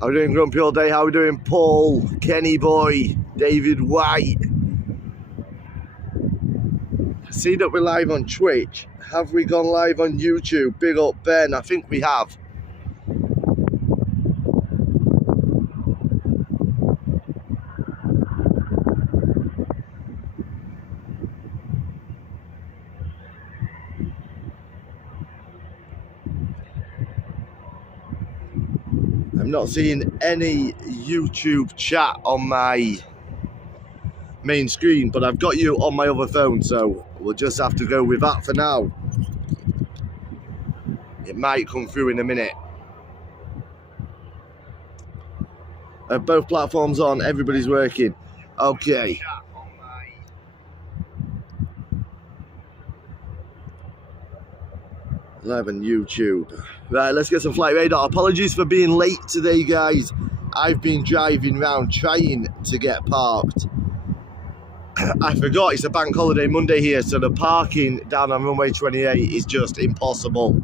How are we doing, Grumpy All Day? How are we doing, Paul, Kenny Boy, David White? See that we're live on Twitch. Have we gone live on YouTube? Big up, Ben. I think we have. I'm not seeing any YouTube chat on my main screen, but I've got you on my other phone, so we'll just have to go with that for now. It might come through in a minute. Both platforms on, everybody's working. Okay. Live on YouTube. Right, let's get some flight radar. Apologies for being late today, guys. I've been driving around trying to get parked. I forgot it's a bank holiday Monday here, so the parking down on runway 28 is just impossible.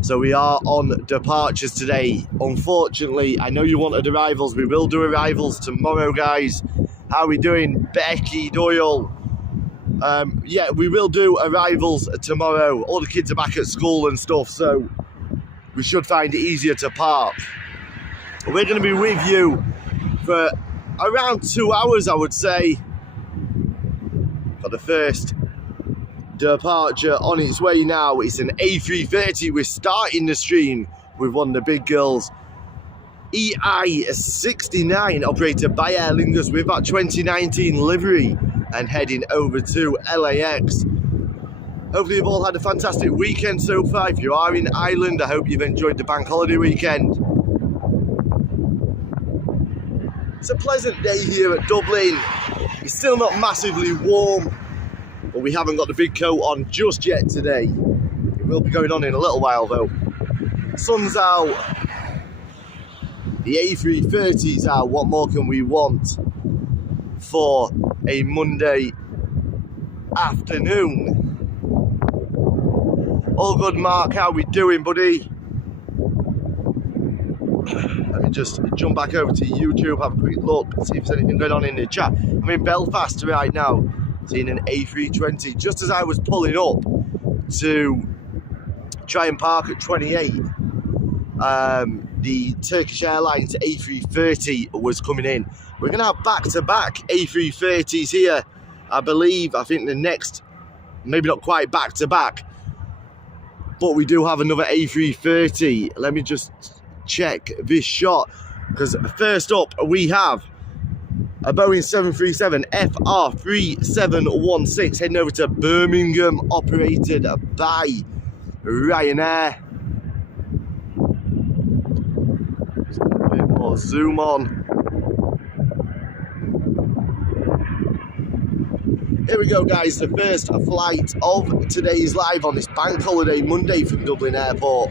So we are on departures today. Unfortunately, I know you wanted arrivals. We will do arrivals tomorrow, guys. How are we doing, Becky Doyle? Yeah, we will do arrivals tomorrow. All the kids are back at school and stuff, so we should find it easier to park. We're going to be with you for around 2 hours, I would say, for the first departure on its way now. It's an A330. We're starting the stream with one of the big girls, EI69, operated by Aer Lingus with that 2019 livery, and heading over to LAX. Hopefully you've all had a fantastic weekend so far. If you are in Ireland, I hope you've enjoyed the bank holiday weekend. It's a pleasant day here at Dublin. It's still not massively warm, but we haven't got the big coat on just yet today. It will be going on in a little while though. Sun's out. The A330's out. What more can we want for a Monday afternoon? All good, Mark. How we doing, buddy? Let me just jump back over to YouTube, have a quick look, see if there's anything going on in the chat. I'm in Belfast right now, seeing an A320. Just as I was pulling up to try and park at 28, the Turkish Airlines A330 was coming in. We're going to have back-to-back A330s here, I believe. I think the next, maybe not quite back-to-back, but we do have another A330. Let me just check this shot, because first up we have a Boeing 737 FR3716 heading over to Birmingham, operated by Ryanair. Just a bit more zoom on. Here we go, guys, the first flight of today's live on this bank holiday Monday from Dublin Airport.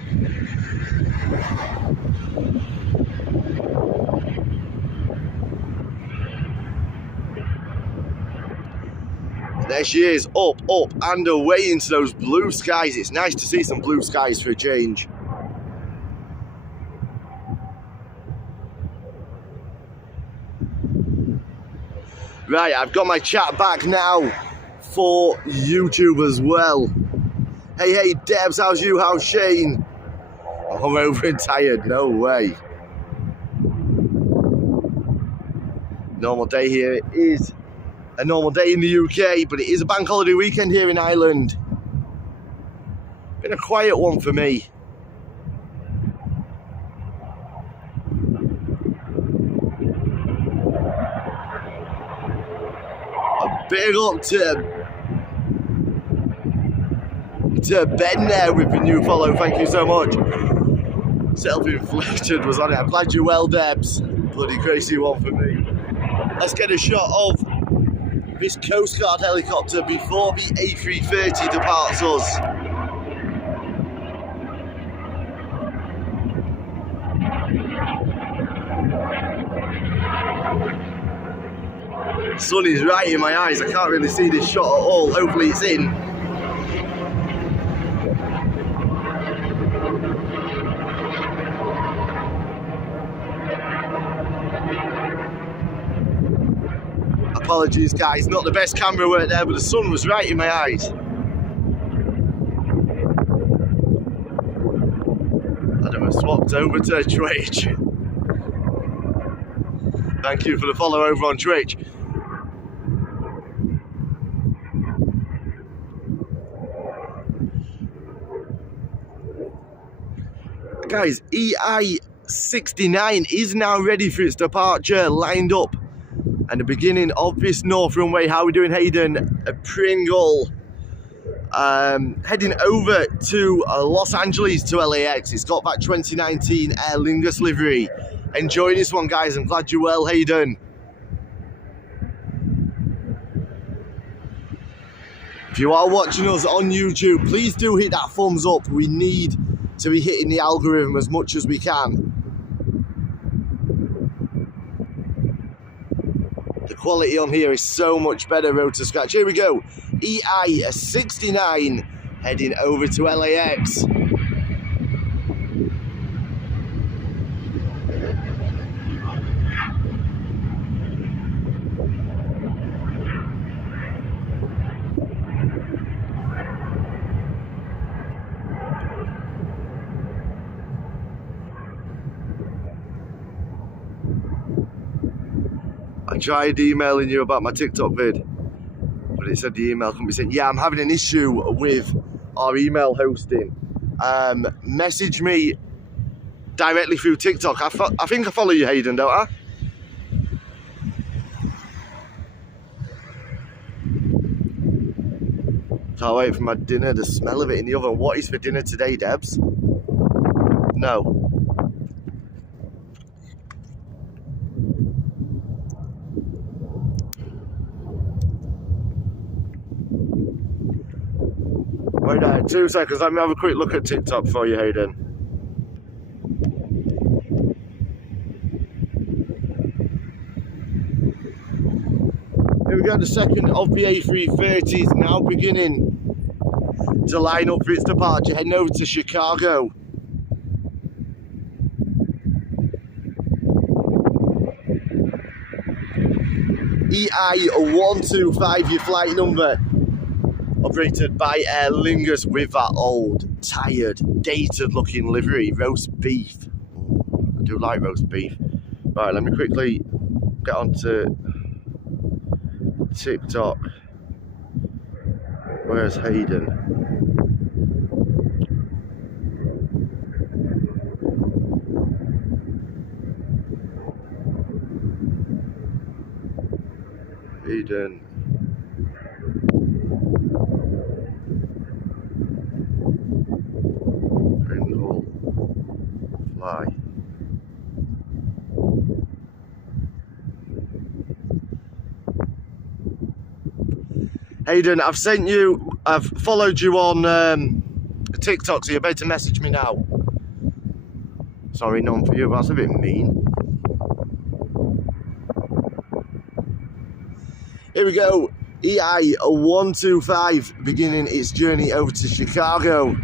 There she is, up, and away into those blue skies. It's nice to see some blue skies for a change. Right, I've got my chat back now for YouTube as well. Hey, Debs, how's you? How's Shane? I'm hungover and tired, no way. Normal day here. It is a normal day in the UK, but it is a bank holiday weekend here in Ireland. Been a quiet one for me. A big up to Ben there with the new follow. Thank you so much. Self-inflicted was on it. I'm glad you're well, Debs. Bloody crazy one for me. Let's get a shot of this Coast Guard helicopter before the A330 departs us. Sun is right in my eyes. I can't really see this shot at all. Hopefully it's in. Apologies guys, not the best camera work there, but the sun was right in my eyes. And I swapped over to Twitch. Thank you for the follow over on Twitch. Guys, EI69 is now ready for its departure, lined up. And the beginning of this north runway. How are we doing, Hayden? A Pringle. Heading over to Los Angeles to LAX. It's got that 2019 Aer Lingus livery. Enjoy this one, guys. I'm glad you're well, Hayden. If you are watching us on YouTube, please do hit that thumbs up. We need to be hitting the algorithm as much as we can. The quality on here is so much better, Road to Scratch. Here we go. EI69 heading over to LAX. I tried emailing you about my TikTok vid, but it said the email couldn't be sent. Yeah, I'm having an issue with our email hosting. Message me directly through TikTok. I think I follow you, Hayden, don't I? Can't wait for my dinner, the smell of it in the oven. What is for dinner today, Debs? No. Wait 2 seconds, let me have a quick look at TikTok for you, Hayden. Here we go, the second of the A330s now beginning to line up for its departure, heading over to Chicago. EI125, your flight number. Operated by Aer Lingus with that old, tired, dated looking livery. Roast beef. I do like roast beef. Right, let me quickly get onto TikTok. Where's Hayden? Hayden. Pringle. Fly. Hayden, I've followed you on TikTok, so you better message me now. Sorry, none for you, that's a bit mean. Here we go, EI125 beginning its journey over to Chicago.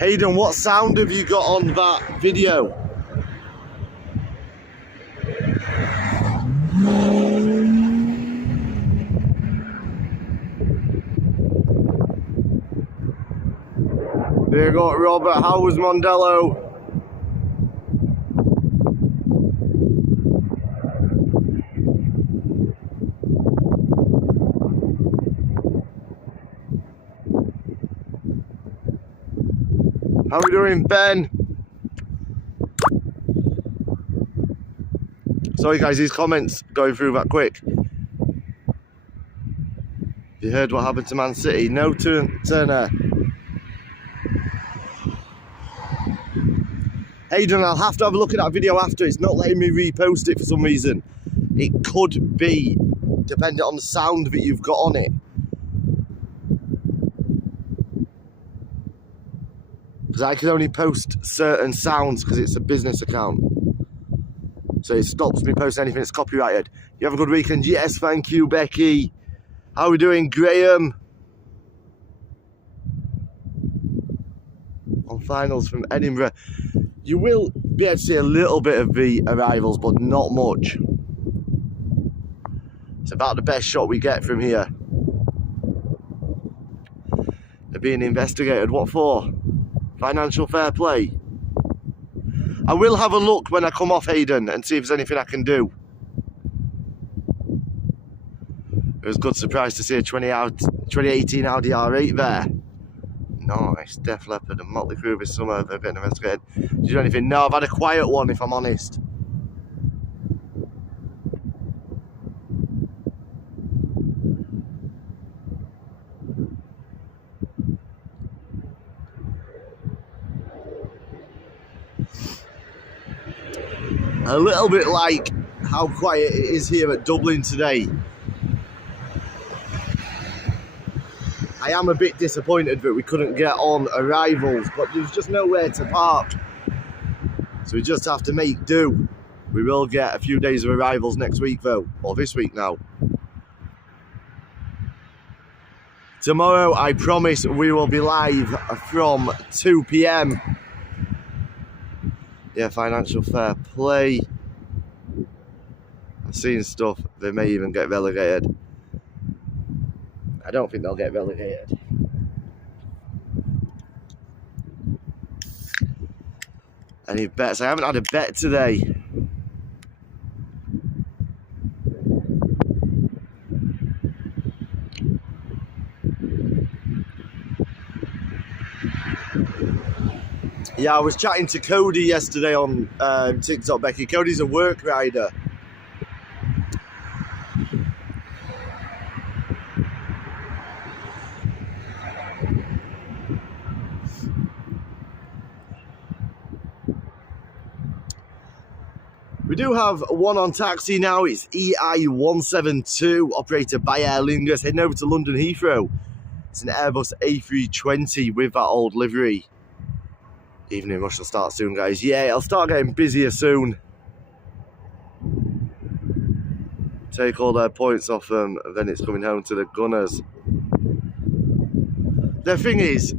Hayden, what sound have you got on that video? There you go, Robert. How was Mondello? How are we doing, Ben? Sorry guys, these comments going through that quick. You heard what happened to Man City? No, Turner. Hayden, I'll have to have a look at that video after. It's not letting me repost it for some reason. It could be dependent on the sound that you've got on it. Because I can only post certain sounds because it's a business account. So it stops me posting anything that's copyrighted. You have a good weekend? Yes, thank you, Becky. How are we doing, Graham? On finals from Edinburgh. You will be able to see a little bit of the arrivals, but not much. It's about the best shot we get from here. They're being investigated. What for? Financial fair play. I will have a look when I come off, Hayden, and see if there's anything I can do. It was a good surprise to see a 2018 Audi R8 there. Nice. Def Leppard and Motley Crue this summer. They've been investigated. Did you do anything? No, I've had a quiet one, if I'm honest. A little bit like how quiet it is here at Dublin today. I am a bit disappointed that we couldn't get on arrivals, but there's just nowhere to park. So we just have to make do. We will get a few days of arrivals next week though, or this week now. Tomorrow, I promise, we will be live from 2 PM. Yeah, financial fair play. I've seen stuff, they may even get relegated. I don't think they'll get relegated. Any bets? I haven't had a bet today. Yeah, I was chatting to Cody yesterday on TikTok, Becky. Cody's a work rider. We do have one on taxi now. It's EI172, operated by Aer Lingus, heading over to London Heathrow. It's an Airbus A320 with that old livery. Evening rush will start soon, guys. Yeah, it'll start getting busier soon. Take all their points off them, and then it's coming home to the Gunners. The thing is,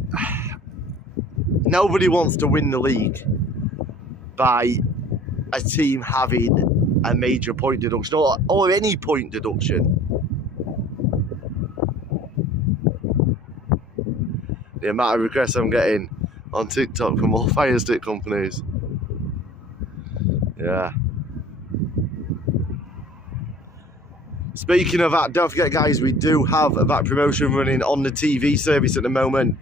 nobody wants to win the league by a team having a major point deduction or any point deduction. The amount of requests I'm getting on TikTok from all fire stick companies. Yeah. Speaking of that, don't forget guys, we do have that promotion running on the TV service at the moment.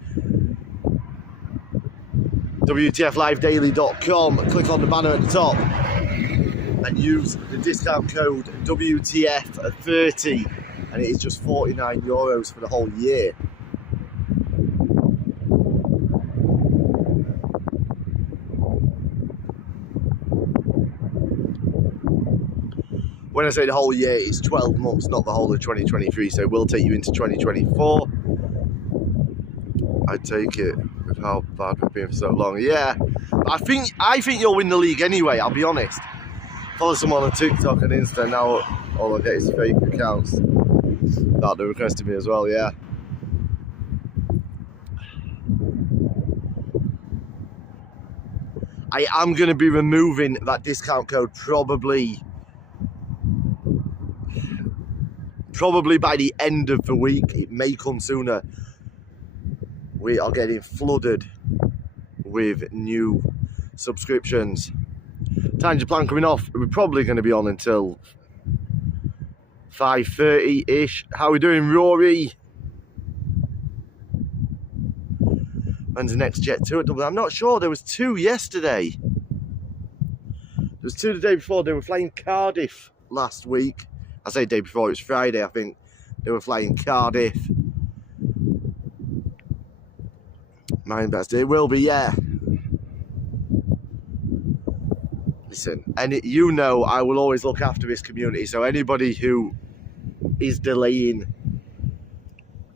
WTFlivedaily.com, click on the banner at the top and use the discount code WTF30 and it is just €49 for the whole year. When I say the whole year, it's 12 months, not the whole of 2023, so it will take you into 2024. I take it with how bad we've been for so long. Yeah, I think you'll win the league anyway, I'll be honest. Follow someone on TikTok and Insta, now all I get is fake accounts. That they're requesting me as well, yeah. I am going to be removing that discount code probably by the end of the week. It may come sooner. We are getting flooded with new subscriptions. Times your plan coming off. We're probably going to be on until 5:30-ish. How are we doing, Rory? When's the next Jet 2 at Dublin? I'm not sure. There was 2 yesterday. There was 2 the day before. They were flying Cardiff last week. I say day before, it was Friday, I think. They were flying Cardiff. Mine best. It will be, yeah. Listen, and you know I will always look after this community, so anybody who is delaying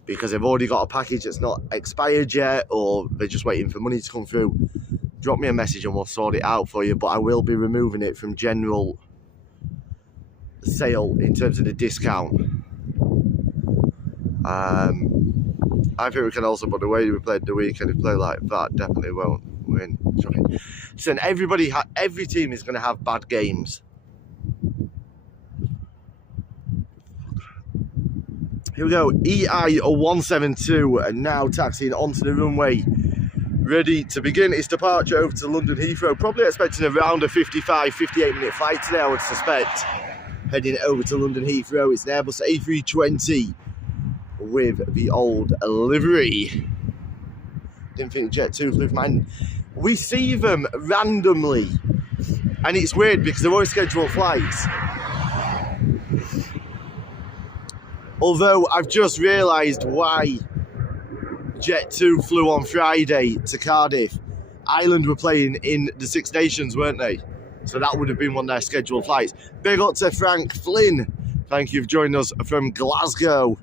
because they've already got a package that's not expired yet, or they're just waiting for money to come through, drop me a message and we'll sort it out for you. But I will be removing it from general sale in terms of the discount. I think we can also, but the way we played the weekend, if we play like that, definitely won't win. Listen, every team is going to have bad games. Here we go, EI172, and now taxiing onto the runway, ready to begin its departure over to London Heathrow. Probably expecting around a 58 minute flight today, I would suspect. Heading over to London Heathrow, it's an Airbus A320 with the old livery. Didn't think Jet 2 flew for mine. We see them randomly, and it's weird because they're always scheduled flights. Although I've just realised why Jet 2 flew on Friday to Cardiff. Ireland were playing in the Six Nations, weren't they? So that would have been one of their scheduled flights. Big up to Frank Flynn. Thank you for joining us from Glasgow.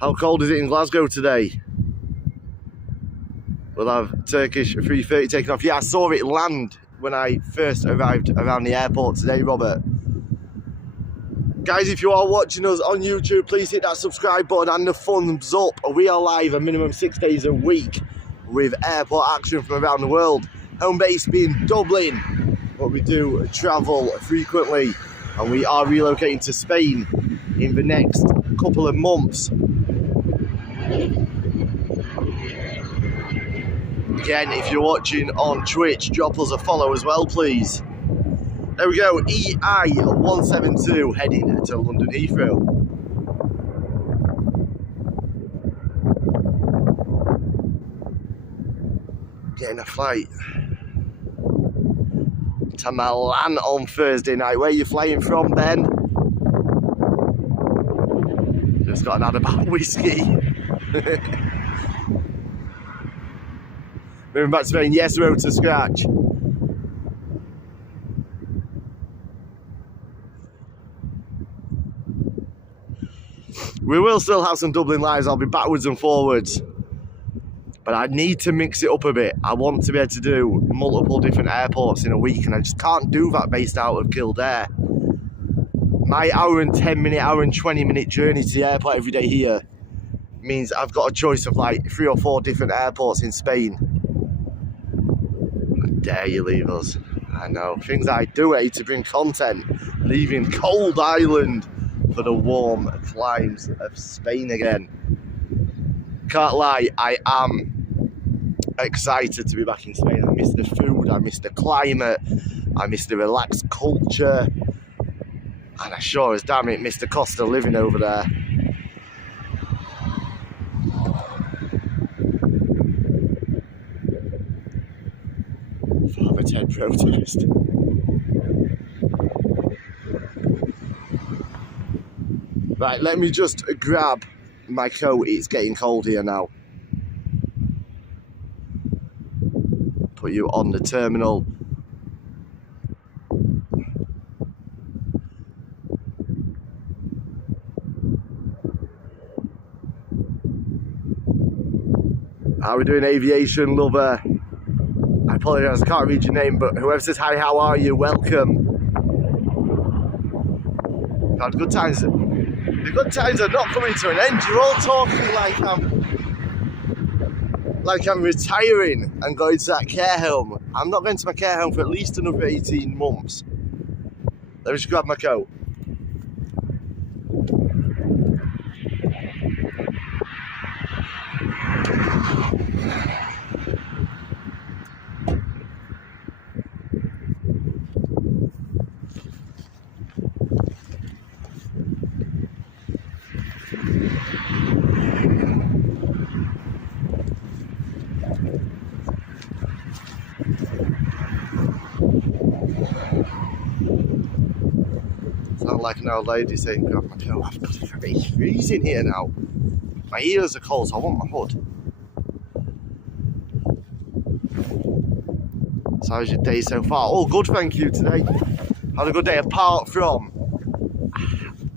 How cold is it in Glasgow today? We'll have Turkish 330 taking off. Yeah, I saw it land when I first arrived around the airport today, Robert. Guys, if you are watching us on YouTube, please hit that subscribe button and the thumbs up. We are live a minimum 6 days a week with airport action from around the world. Home base being Dublin, but we do travel frequently, and we are relocating to Spain in the next couple of months. Again, if you're watching on Twitch, drop us a follow as well, please. There we go, EI172 heading to London Heathrow. Getting a flight to Milan on Thursday night. Where are you flying from, Ben? Just got an ad about whiskey. Moving back to Spain, yes, road to scratch. We will still have some Dublin lives. I'll be backwards and forwards, but I need to mix it up a bit. I want to be able to do multiple different airports in a week, and I just can't do that based out of Kildare. My hour and 10 minute, hour and 20 minute journey to the airport every day here means I've got a choice of like 3 or 4 different airports in Spain. How dare you leave us? I know, things I do hate to bring content, leaving cold Ireland for the warm climes of Spain again. Can't lie, I am excited to be back in Spain. I miss the food, I miss the climate, I miss the relaxed culture, and I sure as damn it miss the cost of living over there. Father Ted protest. Right, let me just grab my coat. It's getting cold here now. Put you on the terminal. How are we doing, Aviation lover? I apologise, I can't read your name, but whoever says hi, how are you? Welcome. We've had good times. The good times are not coming to an end. You're all talking like like I'm retiring and going to that care home. I'm not going to my care home for at least another 18 months. Let me just grab my coat. Sound like an old lady saying, grab my coat. I've got it. It's freezing here now. My ears are cold, so I want my hood. So how's your day so far? Oh, good, thank you, today. Had a good day, apart from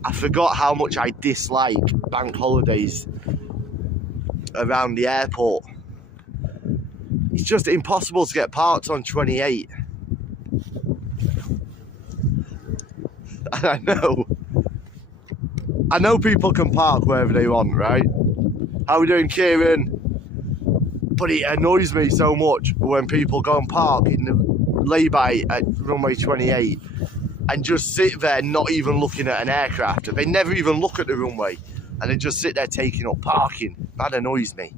I forgot how much I dislike bank holidays around the airport. It's just impossible to get parked on 28. And I know people can park wherever they want, right? How are we doing, Kieran? But it annoys me so much when people go and park in the lay-by at runway 28 and just sit there not even looking at an aircraft. They never even look at the runway and they just sit there taking up parking. That annoys me.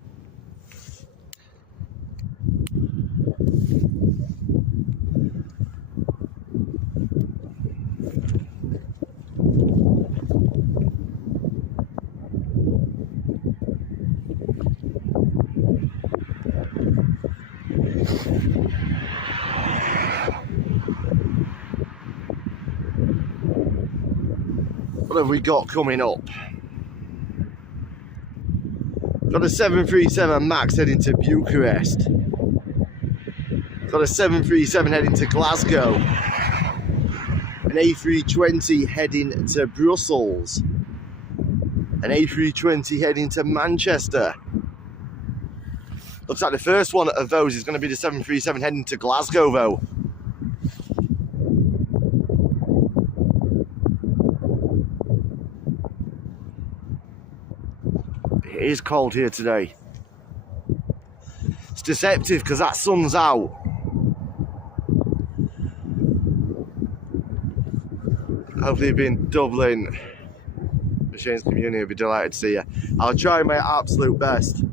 What have we got coming up? Got a 737 MAX heading to Bucharest. Got a 737 heading to Glasgow. An A320 heading to Brussels. An A320 heading to Manchester. Looks like the first one of those is going to be the 737 heading to Glasgow though. It is cold here today. It's deceptive because that sun's out. Hopefully you've been Dublin. Machine's community will be delighted to see you. I'll try my absolute best.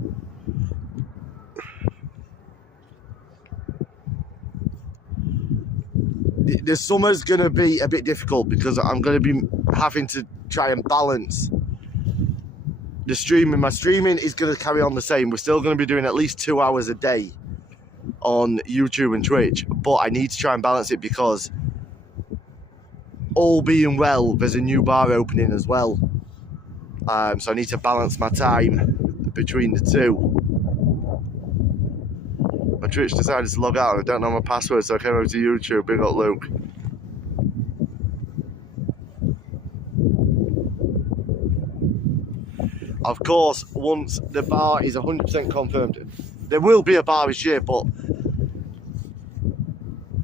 The summer's going to be a bit difficult because I'm going to be having to try and balance the streaming. My streaming is going to carry on the same. We're still going to be doing at least 2 hours a day on YouTube and Twitch, but I need to try and balance it because all being well, there's a new bar opening as well. So I need to balance my time between the two. My Twitch decided to log out and I don't know my password, so I came over to YouTube. Big up Luke. Of course, once the bar is 100% confirmed, there will be a bar this year, but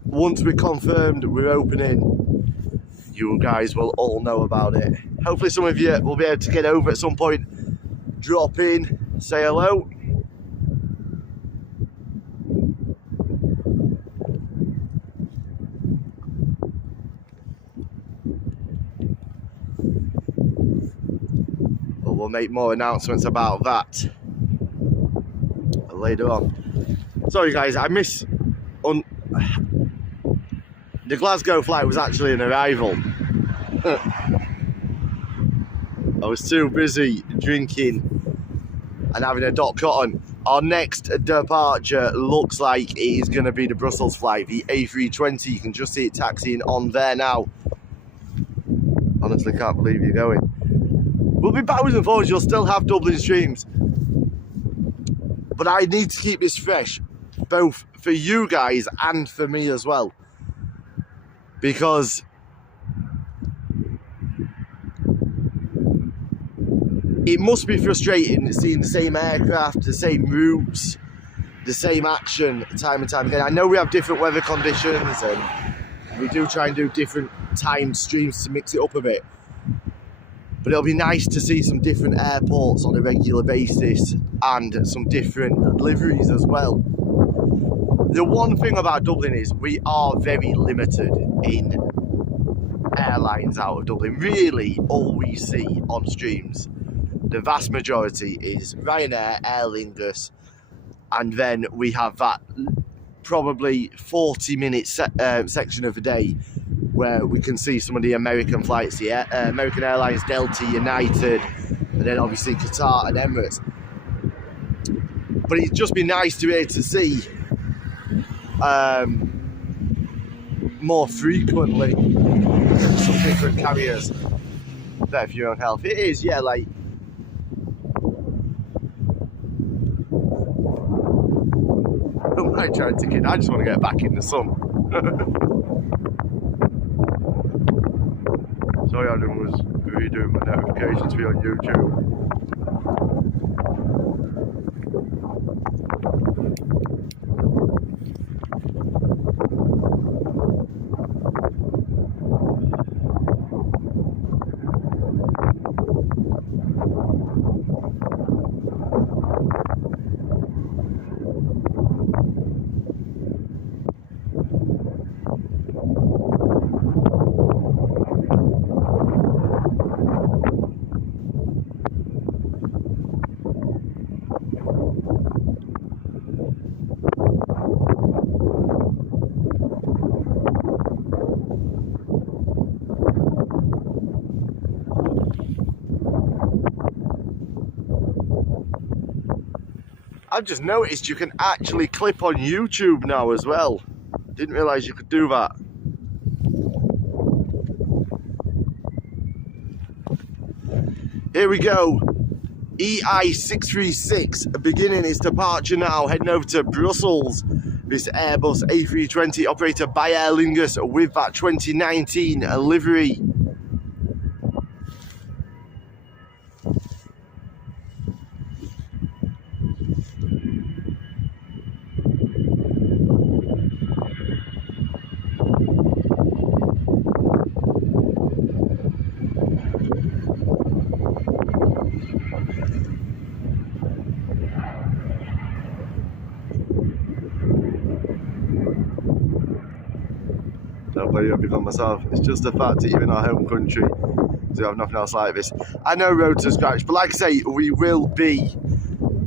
once we're confirmed we're opening, you guys will all know about it. Hopefully some of you will be able to get over at some point, drop in, say hello. We'll make more announcements about that later on. Sorry guys, I missed the Glasgow flight was actually an arrival. I was too busy drinking and having a Dot Cotton. Our next departure looks like it is going to be the Brussels flight, the A320. You can just see it taxiing on there now. Honestly can't believe you're going. We'll be backwards and forwards, you'll still have Dublin streams. But I need to keep this fresh, both for you guys and for me as well. Because it must be frustrating seeing the same aircraft, the same routes, the same action time and time again. I know we have different weather conditions and we do try and do different timed streams to mix it up a bit. But it'll be nice to see some different airports on a regular basis and some different liveries as well. The one thing about Dublin is we are very limited in airlines out of Dublin. Really, all we see on streams, the vast majority is Ryanair, Aer Lingus, and then we have that probably 40-minute section of the day where we can see some of the American flights, the American Airlines, Delta, United, and then obviously Qatar and Emirates. But it'd just be nice to be able to see more frequently some different carriers. Better for your own health. It is, yeah, like I'm not trying to kid, I just want to get back in the sun. Sorry, Adam was redoing my notifications for you on YouTube. I've just noticed you can actually clip on YouTube now as well. Didn't realise you could do that. Here we go. EI636 beginning its departure now, heading over to Brussels. This Airbus A320 operated by Aer Lingus with that 2019 livery. Don't play up on myself. It's just the fact that you're in our home country, so we have nothing else like this. I know road to scratch, but like I say, we will be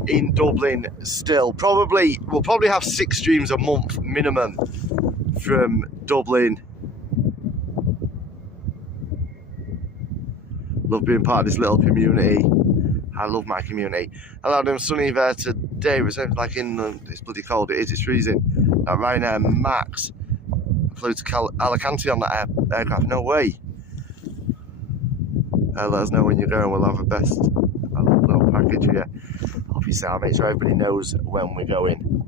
in Dublin still. We'll probably have 6 streams a month minimum from Dublin. Love being part of this little community. I love my community. Hello, I'm sunny there today. It was like it's bloody cold. It's freezing. That Ryanair Max flew to Alicante on that aircraft. No way. Let us know when you're going. We'll have a little package here. Obviously, I'll make sure everybody knows when we're going.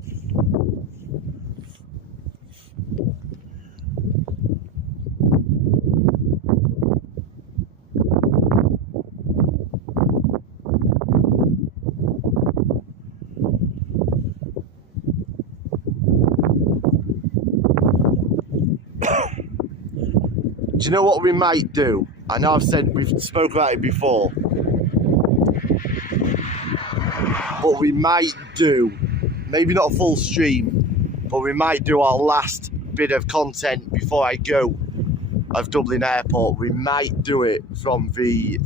Do you know what we might do? I know we've spoken about it before, but we might do, maybe not a full stream, but we might do our last bit of content before I go of Dublin Airport. We might do it from the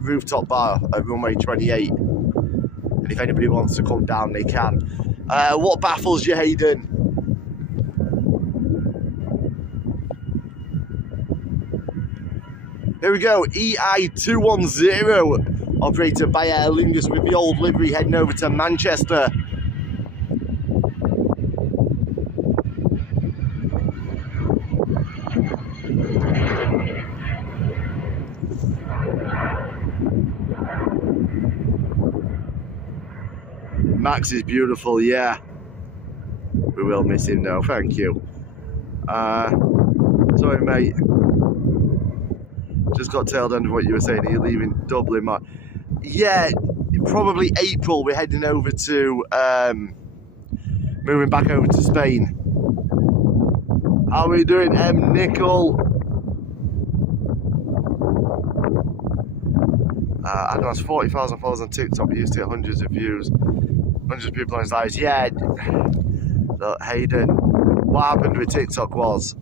rooftop bar at runway 28, and if anybody wants to come down, they can. What baffles you, Hayden? Here we go, EI210, operated by Aer Lingus with the old livery, heading over to Manchester. Max is beautiful, yeah. We will miss him though, thank you. Sorry mate. Just got tailed end of what you were saying. Are you leaving Dublin, Mark? Yeah, probably April. We're heading over to, moving back over to Spain. How are we doing, Nickel? I don't know, it's 40,000 followers on TikTok, but used to get hundreds of views. Hundreds of people on his lives. Yeah, look, Hayden, what happened with TikTok was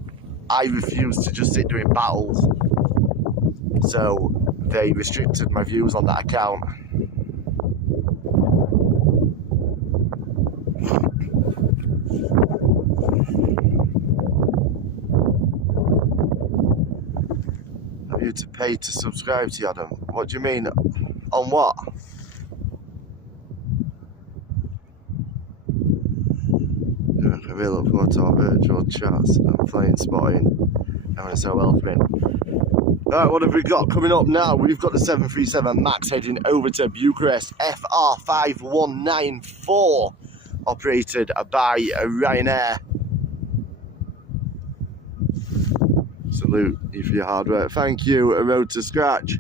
I refused to just sit doing battles. So they restricted my views on that account. Have you to pay to subscribe to you, Adam? What do you mean? On what? I really look forward to our virtual chats and playing spotting. Everyone's so welcoming. Alright, what have we got coming up now? We've got the 737 MAX heading over to Bucharest, FR5194, operated by Ryanair. Salute you for your hard work. Thank you, A Road to Scratch.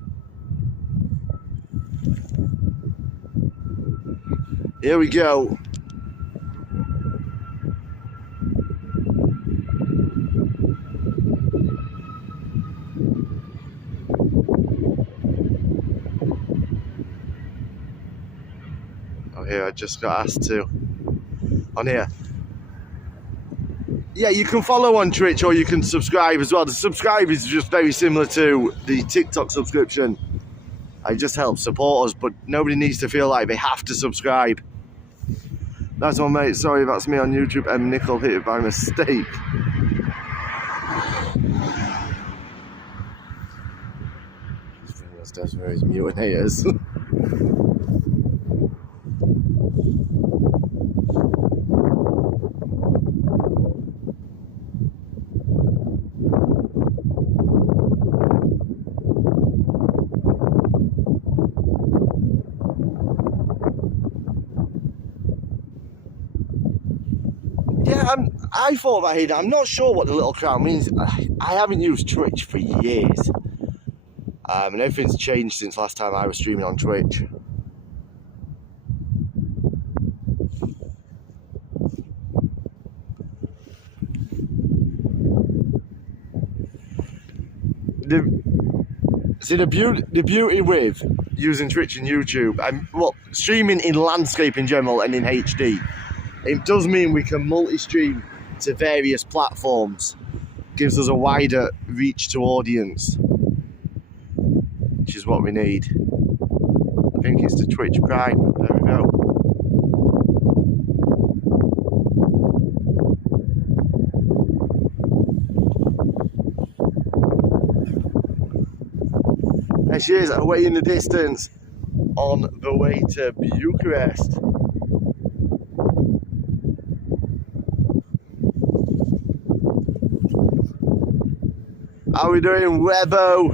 Here we go. Here, I just got asked to on here. Yeah, you can follow on Twitch or you can subscribe as well. The subscribe is just very similar to the TikTok subscription. It just helps support us, but nobody needs to feel like they have to subscribe. That's all, mate. Sorry, that's me on YouTube. And Nickel hit it by mistake. That's where he's muting haters. I thought about it. I'm not sure what the little crown means. I haven't used Twitch for years. And everything's changed since last time I was streaming on Twitch. The beauty with using Twitch and YouTube, and well, streaming in landscape in general and in HD, it does mean we can multi-stream to various platforms. Gives us a wider reach to audience, which is what we need. I think it's the Twitch Prime. There we go. There she is, away in the distance, on the way to Bucharest. How are we doing, Webbo?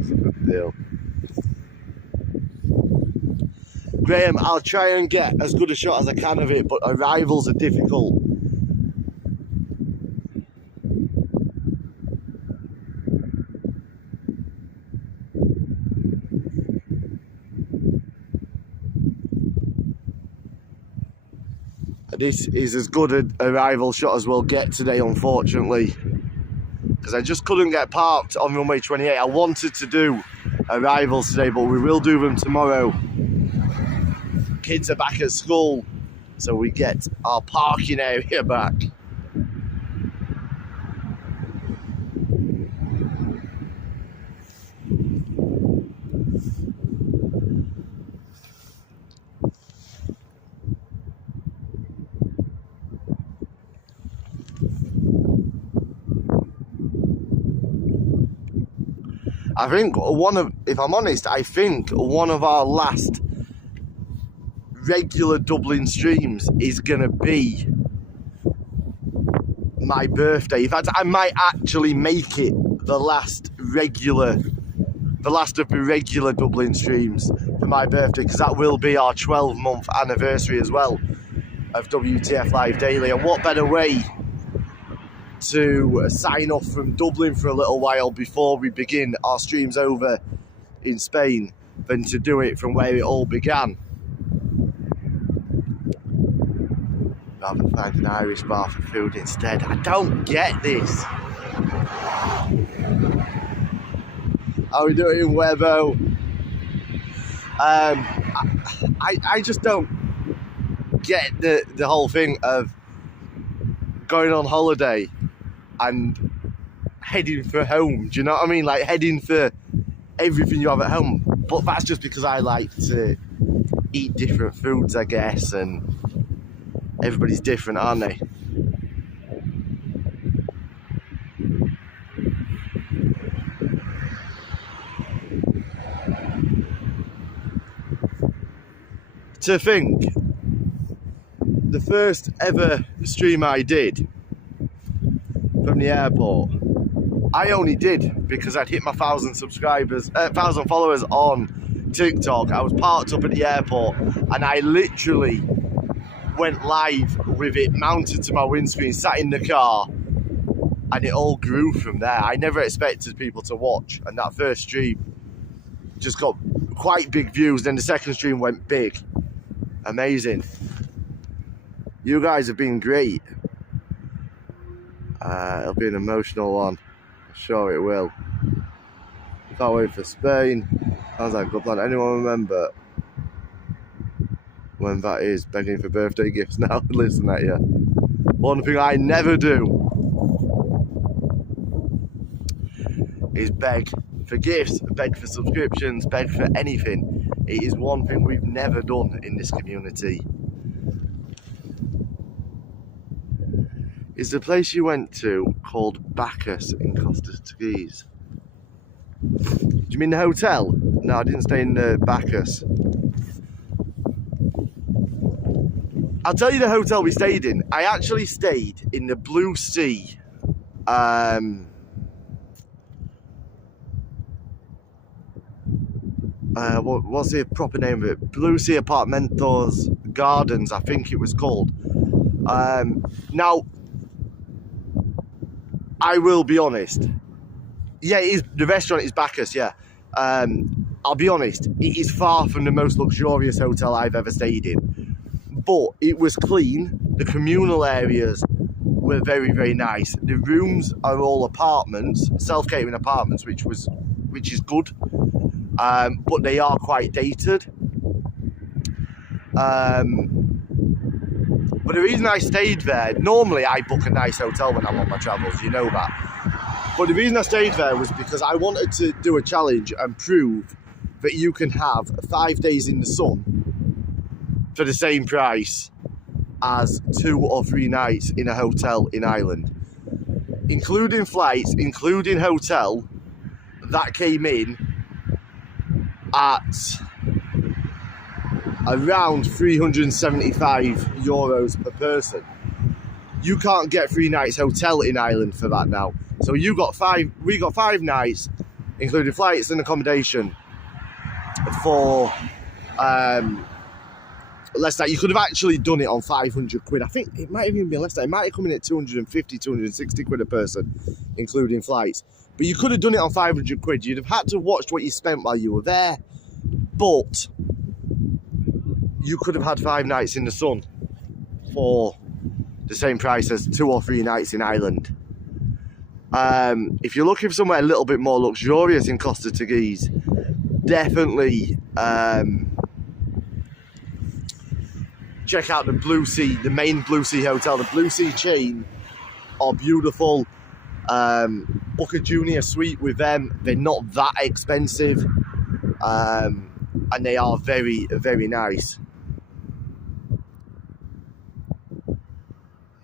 It's a good deal. Graham, I'll try and get as good a shot as I can of it, but arrivals are difficult. This is as good an arrival shot as we'll get today, unfortunately, because I just couldn't get parked on runway 28. I wanted to do arrivals today, but we will do them tomorrow. Kids are back at school, so we get our parking area back. I think if I'm honest, I think one of our last regular Dublin streams is gonna be my birthday. In fact, I might actually make it the last of the regular Dublin streams for my birthday, because that will be our 12-month anniversary as well of WTF Live Daily. And what better way to sign off from Dublin for a little while before we begin our streams over in Spain than to do it from where it all began. rather find an Irish bar for food instead. I don't get this. How are we doing, Webbo? I just don't get the whole thing of going on holiday and heading for home. Do you know what I mean? Like heading for everything you have at home. But that's just because I like to eat different foods, I guess, and everybody's different, aren't they? To think, the first ever stream I did from the airport, I only did because I'd hit my 1,000 followers on TikTok. I was parked up at the airport and I literally went live with it mounted to my windscreen, sat in the car, and it all grew from there. I never expected people to watch, and that first stream just got quite big views. Then the second stream went big. Amazing. You guys have been great. It'll be an emotional one. I'm sure it will. Can't wait for Spain. Sounds like a good plan. Anyone remember when that is? Begging for birthday gifts now. Listen at you. One thing I never do is beg for gifts, beg for subscriptions, beg for anything. It is one thing we've never done in this community. Is the place you went to called Bacchus in Costa Teguise? Do you mean the hotel? No, I didn't stay in the Bacchus. I'll tell you the hotel we stayed in. I actually stayed in the Blue Sea. What's the proper name of it? Blue Sea Apartamentos Gardens, I think it was called. Now, I will be honest. Yeah, it is. The restaurant is Bacchus, yeah. I'll be honest, it is far from the most luxurious hotel I've ever stayed in. But it was clean. The communal areas were very, very nice. The rooms are all apartments, self-catering apartments, which is good. But they are quite dated. But the reason I stayed there, normally I book a nice hotel when I'm on my travels, you know that. But the reason I stayed there was because I wanted to do a challenge and prove that you can have 5 days in the sun for the same price as 2 or 3 nights in a hotel in Ireland. Including flights, including hotel, that came in at around €375 per person. You can't get 3 nights hotel in Ireland for that now. So we got 5 nights, including flights and accommodation, for less than. You could have actually done it on 500 quid. I think it might have even been less than. It might have come in at 250, 260 quid a person, including flights. But you could have done it on 500 quid. You'd have had to watch what you spent while you were there. But you could have had 5 nights in the sun for the same price as 2 or 3 nights in Ireland. If you're looking for somewhere a little bit more luxurious in Costa Teguise, definitely check out the Blue Sea, the main Blue Sea hotel. The Blue Sea chain are beautiful. Book a junior suite with them. They're not that expensive, and they are very, very nice.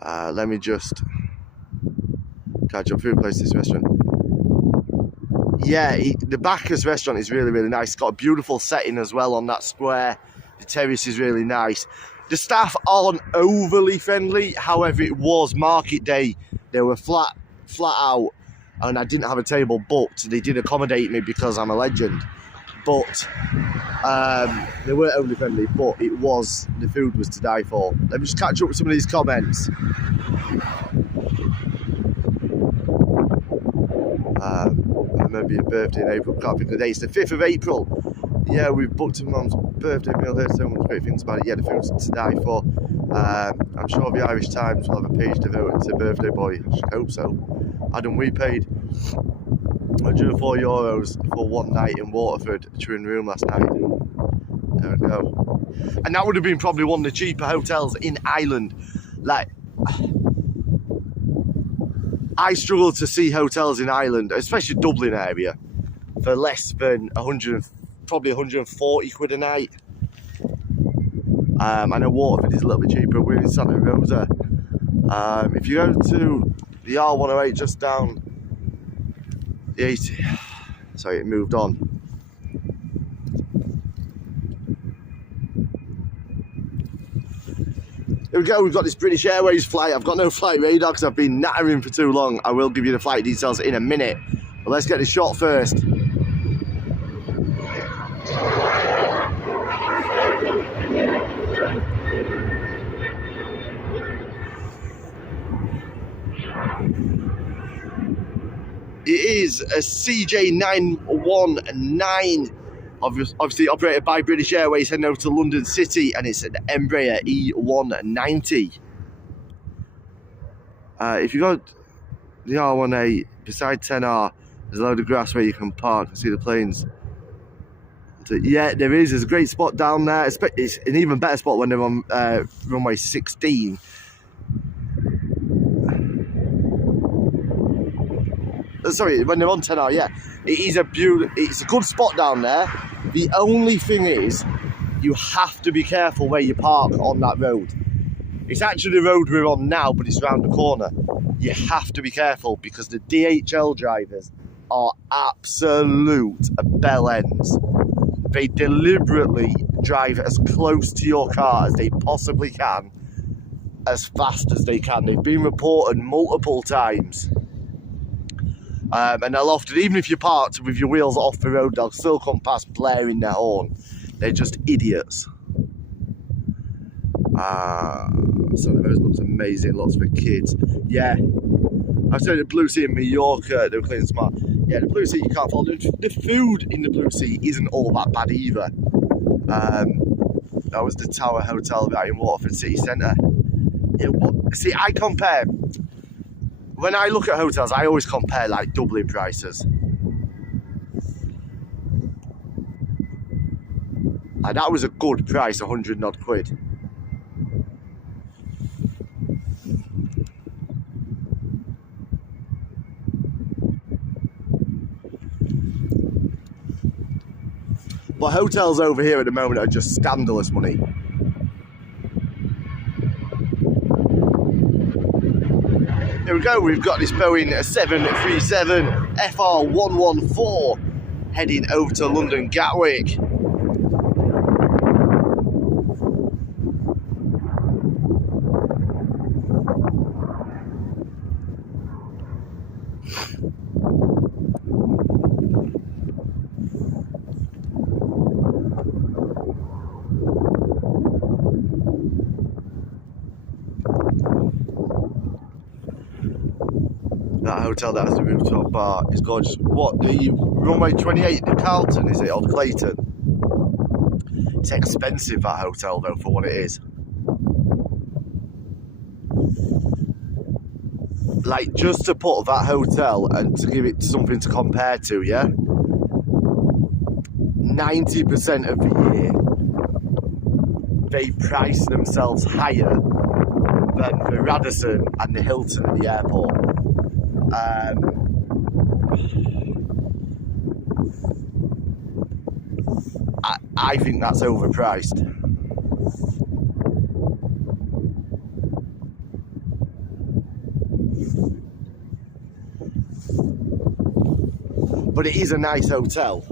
Let me just catch up. Food place, this restaurant. Yeah, the Bacchus restaurant is really, really nice. It's got a beautiful setting as well on that square. The terrace is really nice. The staff aren't overly friendly. However, it was market day. They were flat out, and I didn't have a table booked. They did accommodate me because I'm a legend. But they weren't overly friendly, but the food was to die for. Let me just catch up with some of these comments. Remember your birthday in April, can't pick the date. It's the 5th of April. Yeah, we've booked a mum's birthday meal. Heard so much great things about it. Yeah, the food's to die for. I'm sure the Irish Times will have a page devoted to birthday boy. I should hope so. Adam, we paid €104 for one night in Waterford, touring room last night. There we go. And that would have been probably one of the cheaper hotels in Ireland. Like, I struggle to see hotels in Ireland, especially Dublin area, for less than probably 140 quid a night. I know Waterford is a little bit cheaper. We're in Santa Rosa. If you go to the R108 just down the 80, sorry, it moved on. Here we go, we've got this British Airways flight. I've got no flight radar because I've been nattering for too long. I will give you the flight details in a minute. But let's get this shot first. It is a CJ919, obviously operated by British Airways, heading over to London City, and it's an Embraer E190. If you go the R18, beside 10R, there's a load of grass where you can park and see the planes. So, yeah, there's a great spot down there. It's an even better spot when they're on runway 16. Sorry, when they're on 10R, yeah. It's a good spot down there. The only thing is, you have to be careful where you park on that road. It's actually the road we're on now, but it's around the corner. You have to be careful because the DHL drivers are absolute bell ends. They deliberately drive as close to your car as they possibly can, as fast as they can. They've been reported multiple times. And they'll often, even if you're parked with your wheels off the road, they'll still come past blaring their horn. They're just idiots. So those looks amazing, lots for kids. Yeah, I said the Blue Sea in Mallorca, they were clean and smart. Yeah, the Blue Sea you can't follow. The food in the Blue Sea isn't all that bad either. That was the Tower Hotel right in Waterford City Centre. See, I compare. When I look at hotels, I always compare like Dublin prices. And that was a good price, 100 odd quid. But hotels over here at the moment are just scandalous money. Here we go, we've got this Boeing 737 FR114 heading over to London Gatwick. That hotel that has the rooftop bar is gorgeous. What, the runway 28, the Carlton, is it, or Clayton? It's expensive, that hotel, though, for what it is. Like, just to put that hotel and to give it something to compare to, yeah? 90% of the year, they price themselves higher than the Radisson and the Hilton at the airport. I think that's overpriced. But it is a nice hotel.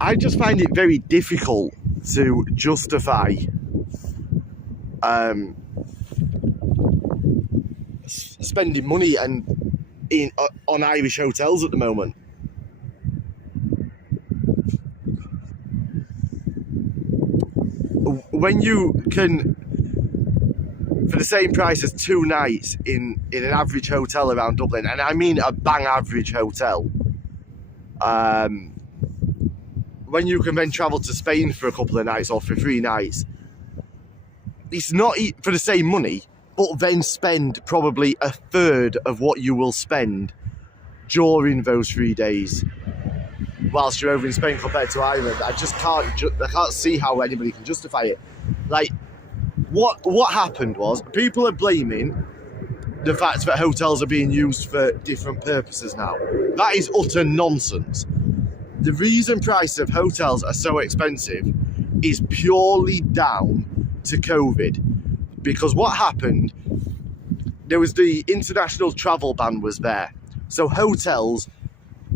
I just find it very difficult to justify spending money on Irish hotels at the moment. When you can, for the same price as 2 nights in an average hotel around Dublin, and I mean a bang average hotel, when you can then travel to Spain for a couple of nights or for 3 nights, it's not for the same money, but then spend probably a third of what you will spend during those 3 days whilst you're over in Spain compared to Ireland. I just can't see how anybody can justify it. Like, what happened was, people are blaming the fact that hotels are being used for different purposes now. That is utter nonsense. The reason prices of hotels are so expensive is purely down to COVID. Because what happened, there was the international travel ban was there. So hotels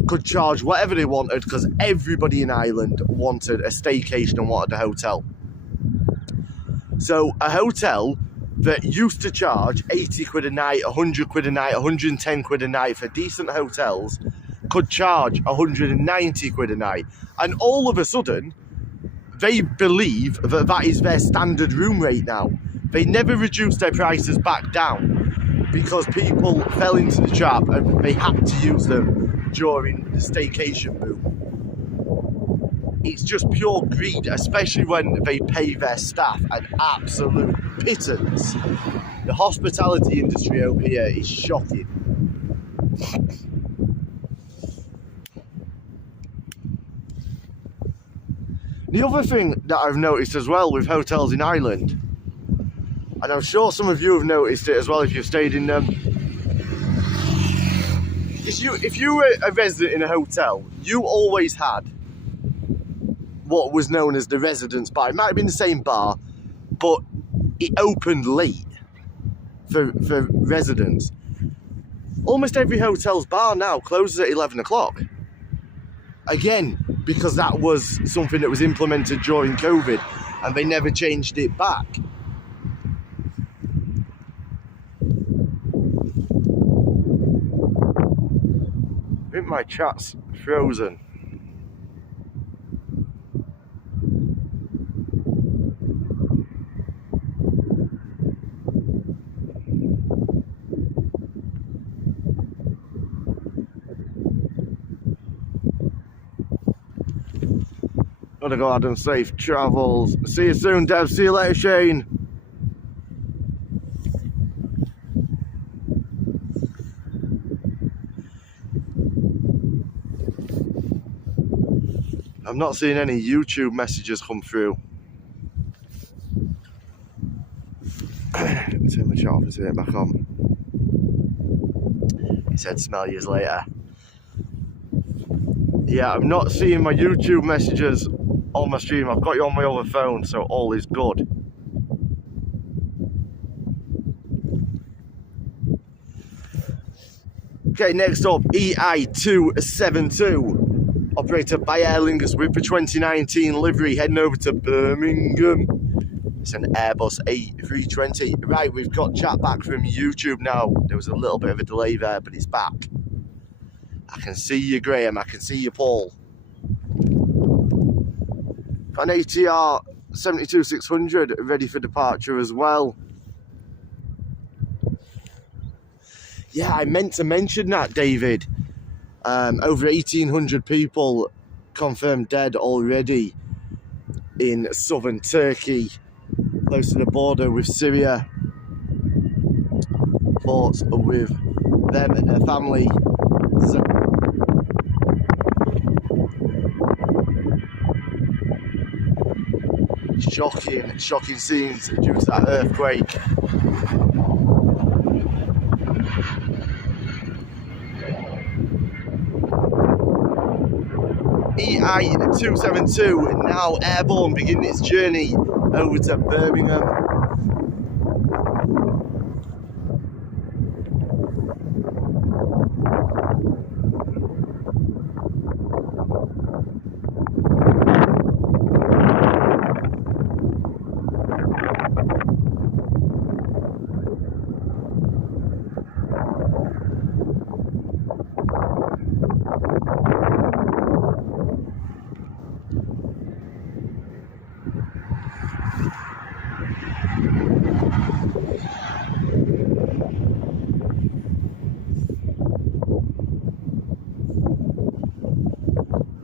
could charge whatever they wanted because everybody in Ireland wanted a staycation and wanted a hotel. So a hotel that used to charge 80 quid a night, 100 quid a night, 110 quid a night for decent hotels could charge 190 quid a night. And all of a sudden, they believe that that is their standard room rate now. They never reduced their prices back down because people fell into the trap and they had to use them during the staycation boom. It's just pure greed, especially when they pay their staff an absolute pittance. The hospitality industry over here is shocking. The other thing that I've noticed as well with hotels in Ireland, and I'm sure some of you have noticed it as well if you've stayed in them, is if you were a resident in a hotel, you always had what was known as the residence bar. It might have been the same bar, but it opened late for residents. Almost every hotel's bar now closes at 11 o'clock. Again, because that was something that was implemented during COVID and they never changed it back. I think my chat's frozen. Gotta go, Adam. Safe travels. See you soon, Dev. See you later, Shane. I'm not seeing any YouTube messages come through. Turn my chat off and turn it back on. He said, smell yous later. Yeah, I'm not seeing my YouTube messages on my stream. I've got you on my other phone, so all is good. Okay, next up, EI272, operated by Aer Lingus with the 2019 livery, heading over to Birmingham. It's an Airbus A320. Right, we've got chat back from YouTube now. There was a little bit of a delay there, but it's back. I can see you, Graham. I can see you, Paul. Got an ATR 72600 ready for departure as well. Yeah, I meant to mention that, David. Over 1,800 people confirmed dead already in southern Turkey, close to the border with Syria. Thoughts with them and their family. So, shocking scenes due to that earthquake. EI272 now airborne, beginning its journey over to Birmingham.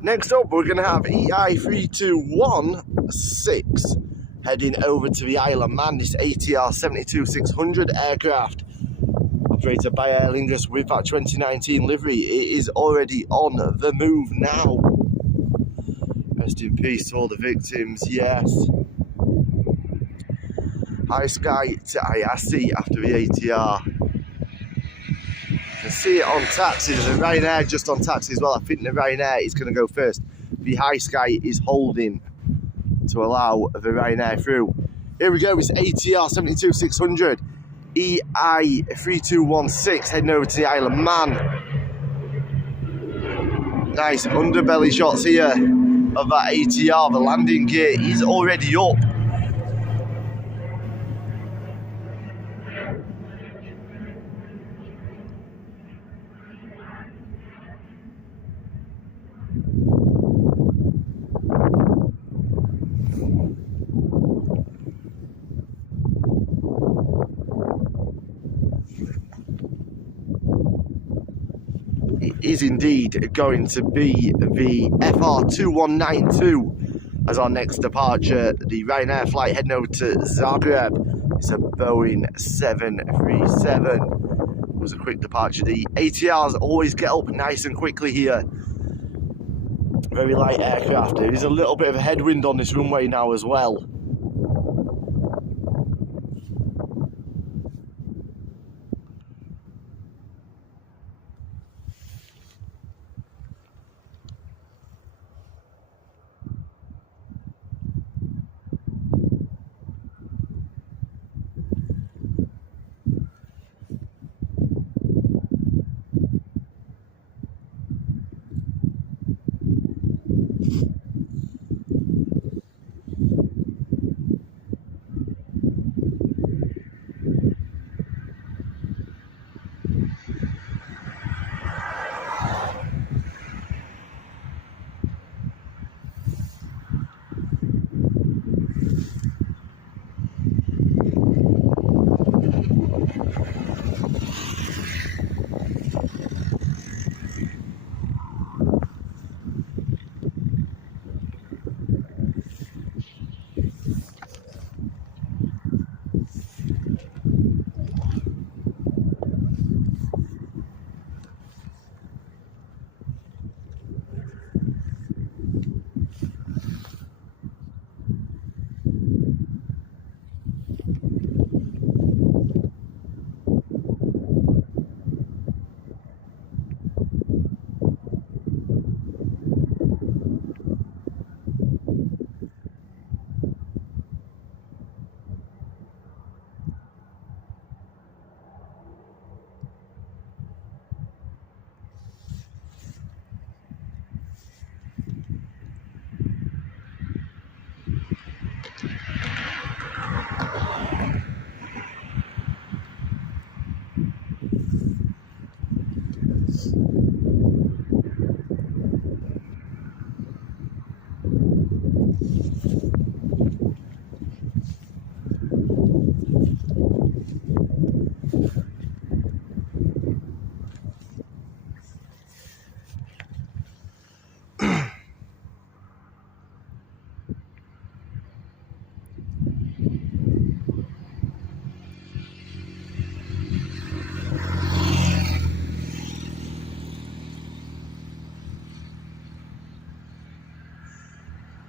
Next up, we're going to have EI3216 heading over to the Isle of Man. This ATR 72600 aircraft, operated by Aer Lingus with that 2019 livery. It is already on the move now. Rest in peace to all the victims, yes. High Sky to Ayasi after the ATR. You can see it on taxi. There's a Ryanair just on taxi as well. I think the Ryanair is going to go first. The High Sky is holding to allow the Ryanair through. Here we go, it's ATR 72600 EI3216 heading over to the Isle of Man. Nice underbelly shots here of that ATR. The landing gear is already up. Is indeed going to be the FR2192 as our next departure. The Ryanair flight heading over to Zagreb. It's a Boeing 737. It was a quick departure. The ATRs always get up nice and quickly here. Very light aircraft. There is a little bit of a headwind on this runway now as well.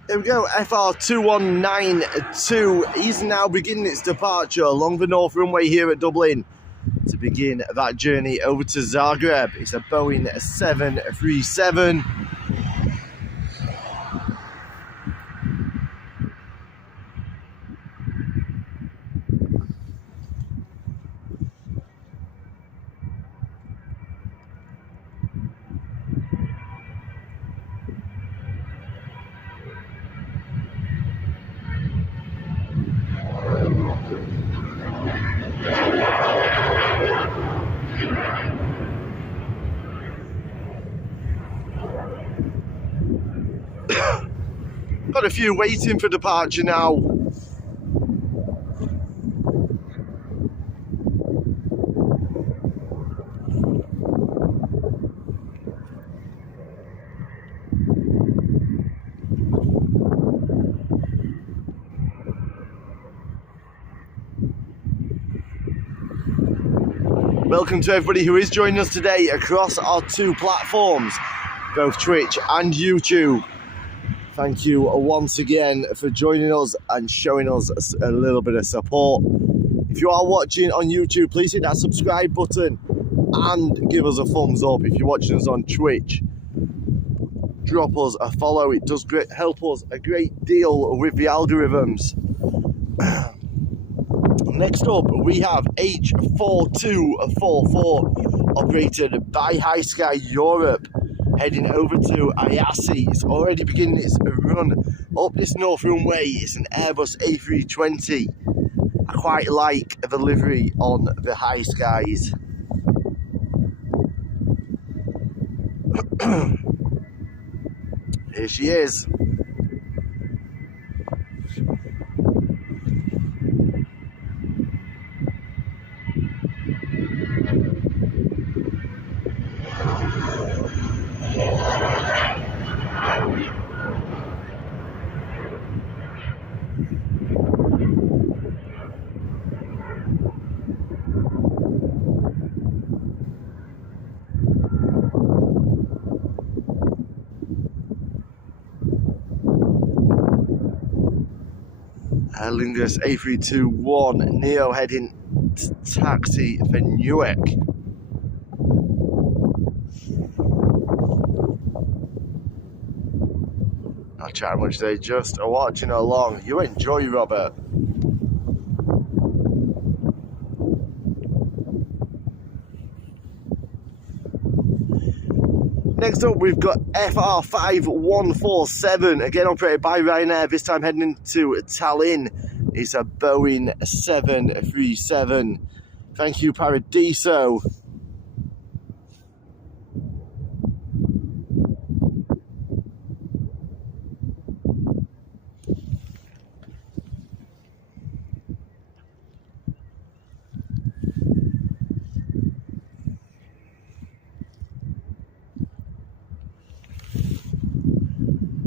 Here we go, FR2192 is now beginning its departure along the North Runway here at Dublin to begin that journey over to Zagreb. It's a Boeing 737. Got a few waiting for departure now. Welcome to everybody who is joining us today across our two platforms, both Twitch and YouTube. Thank you once again for joining us and showing us a little bit of support. If you are watching on YouTube, please hit that subscribe button and give us a thumbs up. If you're watching us on Twitch, drop us a follow. It does help us a great deal with the algorithms. Next up, we have H4244, operated by High Sky Europe, heading over to Aviation. It's already beginning its run up this north runway. It's an Airbus A320. I quite like the livery on the High Skies. Here she is. Lingus A321 Neo heading taxi for Newark. Not chatting much, they just are watching along. You enjoy, Robert. Next up, we've got FR5147, again operated by Ryanair, this time heading into Tallinn. It's a Boeing 737. Thank you, Paradiso.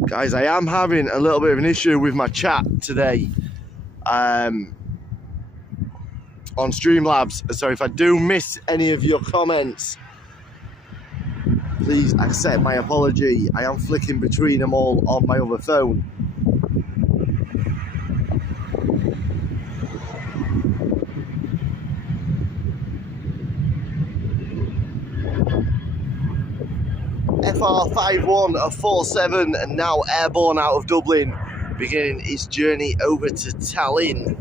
Guys, I am having a little bit of an issue with my chat today on Streamlabs, so if I do miss any of your comments, please accept my apology. I am flicking between them all on my other phone. FR5147 and now airborne out of Dublin, beginning its journey over to Tallinn.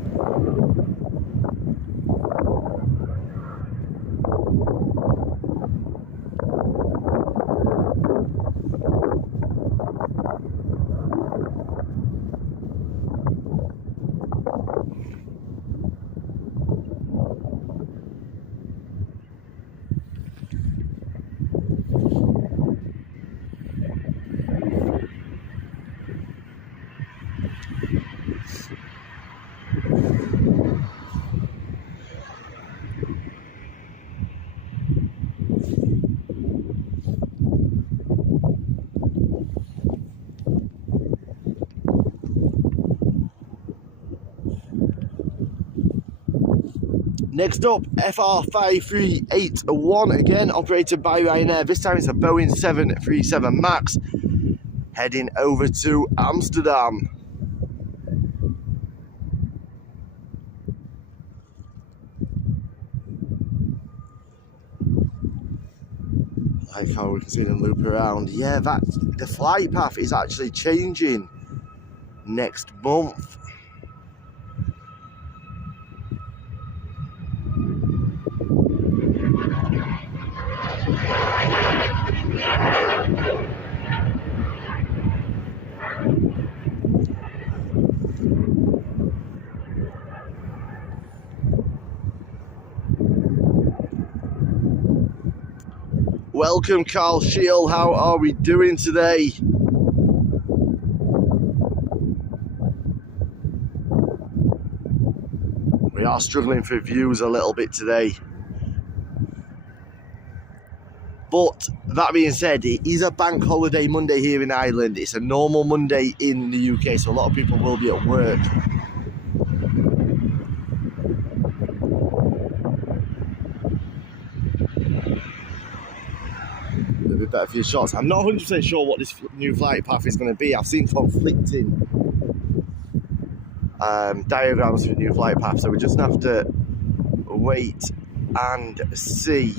Next up, FR5381, again operated by Ryanair. This time it's a Boeing 737 MAX, heading over to Amsterdam. Like how we can see them loop around. Yeah, the flight path is actually changing next month. Welcome, Carl Scheel. How are we doing today? We are struggling for views a little bit today. But that being said, it is a bank holiday Monday here in Ireland. It's a normal Monday in the UK, so a lot of people will be at work. be better for your shots. I'm not 100% sure what this new flight path is going to be. I've seen conflicting diagrams for the new flight path, so we just have to wait and see.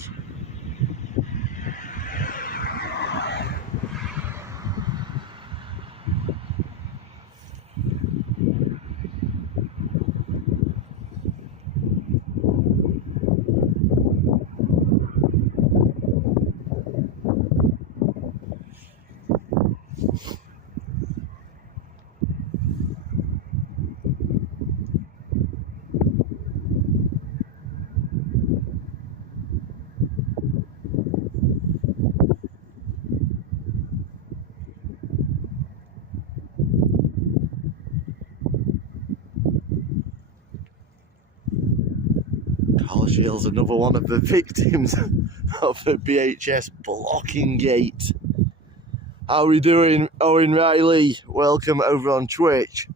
Shield's another one of the victims of the BHS blocking gate. How are we doing, Owen Riley? Welcome over on Twitch.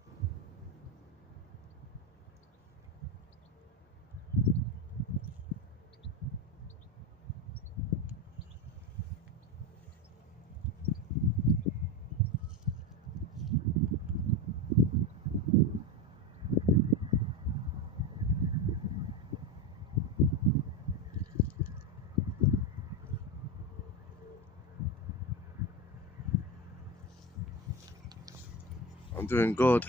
I'm doing good.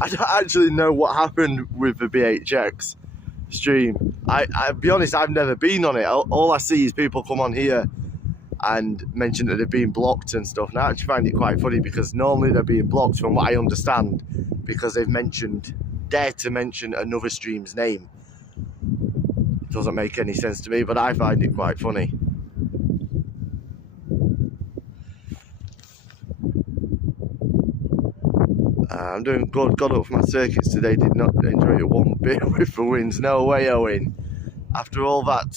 I don't actually know what happened with the BHX stream. I'll be honest, I've never been on it. All I see is people come on here and mention that they've been blocked and stuff. And I actually find it quite funny because normally they're being blocked, from what I understand, because they've dared to mention another stream's name. It doesn't make any sense to me, but I find it quite funny. I'm doing good. Got up for my circuits today. Did not enjoy it one bit with the winds. No way, Owen. After all that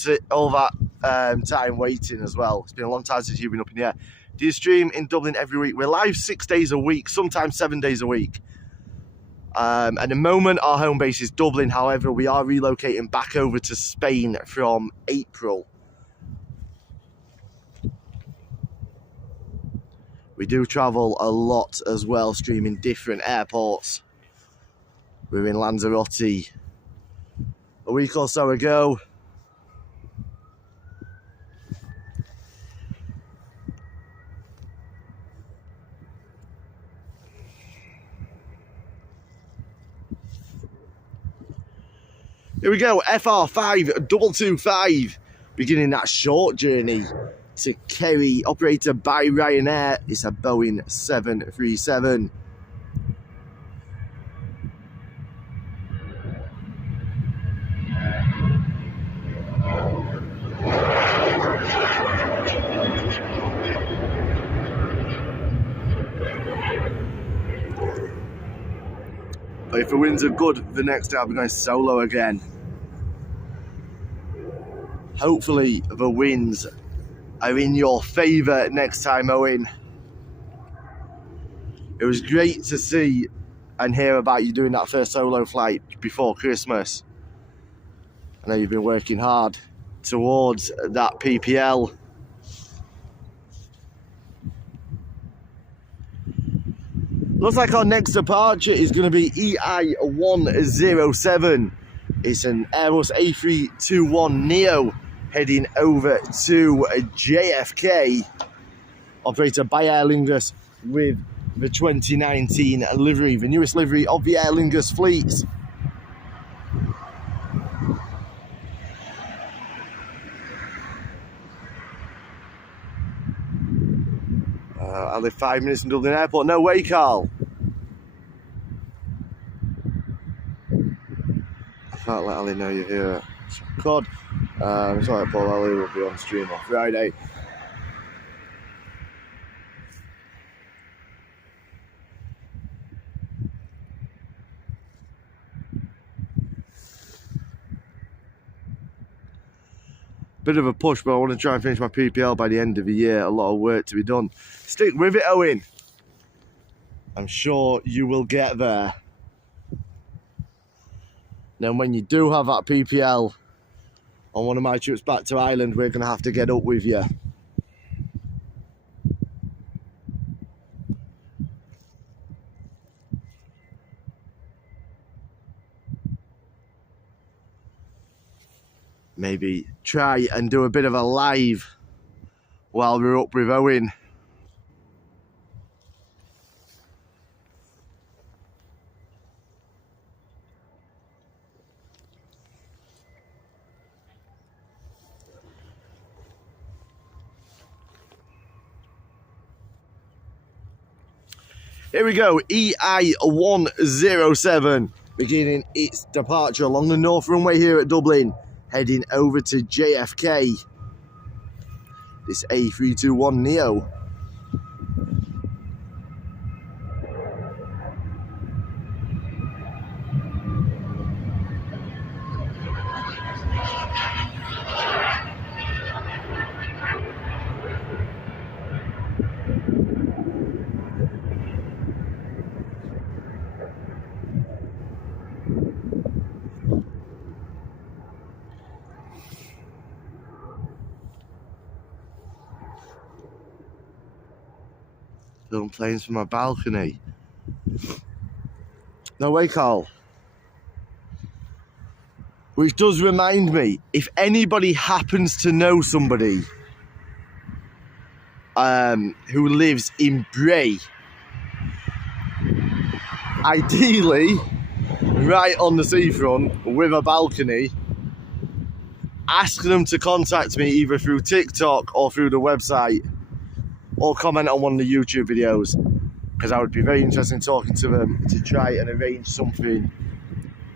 time waiting as well. It's been a long time since you've been up in the air. Do you stream in Dublin every week? We're live 6 days a week, sometimes 7 days a week. At the moment, our home base is Dublin. However, we are relocating back over to Spain from April. We do travel a lot as well, streaming different airports. We were in Lanzarote a week or so ago. Here we go, FR5225, beginning that short journey to Kerry, operated by Ryanair. It's a Boeing 737. But if the winds are good, the next day I'll be going solo again. Hopefully the winds are in your favour next time, Owen. It was great to see and hear about you doing that first solo flight before Christmas. I know you've been working hard towards that PPL. Looks like our next departure is going to be EI107. It's an Airbus A321neo heading over to JFK, operated by Aer Lingus with the 2019 livery, the newest livery of the Aer Lingus fleet. I live 5 minutes from Dublin Airport. No way, Carl. I can't let Ali know you're here. God. It's alright, Paul. Ali will be on stream on Friday. Bit of a push, but I want to try and finish my PPL by the end of the year. A lot of work to be done. Stick with it, Owen. I'm sure you will get there. Then when you do have that PPL on one of my trips back to Ireland, we're going to have to get up with you. Maybe try and do a bit of a live while we're up with Owen. Here we go, EI107 beginning its departure along the north runway here at Dublin, heading over to JFK. This A321neo. Film planes from my balcony. No way, Carl. Which does remind me, if anybody happens to know somebody who lives in Bray, ideally right on the seafront with a balcony, ask them to contact me either through TikTok or through the website, or comment on one of the YouTube videos, because I would be very interested in talking to them to try and arrange something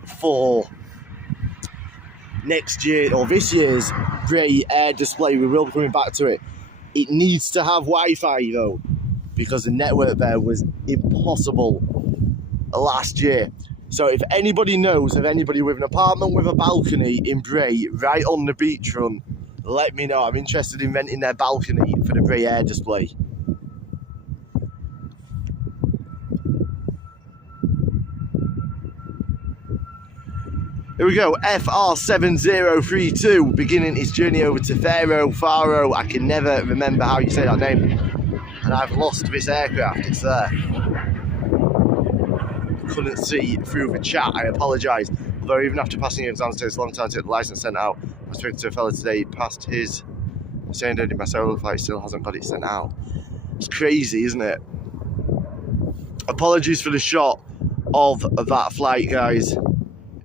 for next year or this year's Bray Air Display. We will be coming back to it. It needs to have Wi-Fi though, because the network there was impossible last year. So if anybody knows of anybody with an apartment with a balcony in Bray, right on the beachfront, let me know. I'm interested in renting their balcony for the Bray Air Display. Here we go, FR7032, beginning its journey over to Faro. I can never remember how you say that name, and I've lost this aircraft. It's there. Couldn't see through the chat, I apologise. Although even after passing your exams, it takes a long time to get the licence sent out. I spoke to a fella today, passed his saying that my solo flight still hasn't got it sent out. It's crazy, isn't it? Apologies for the shot of that flight, guys. It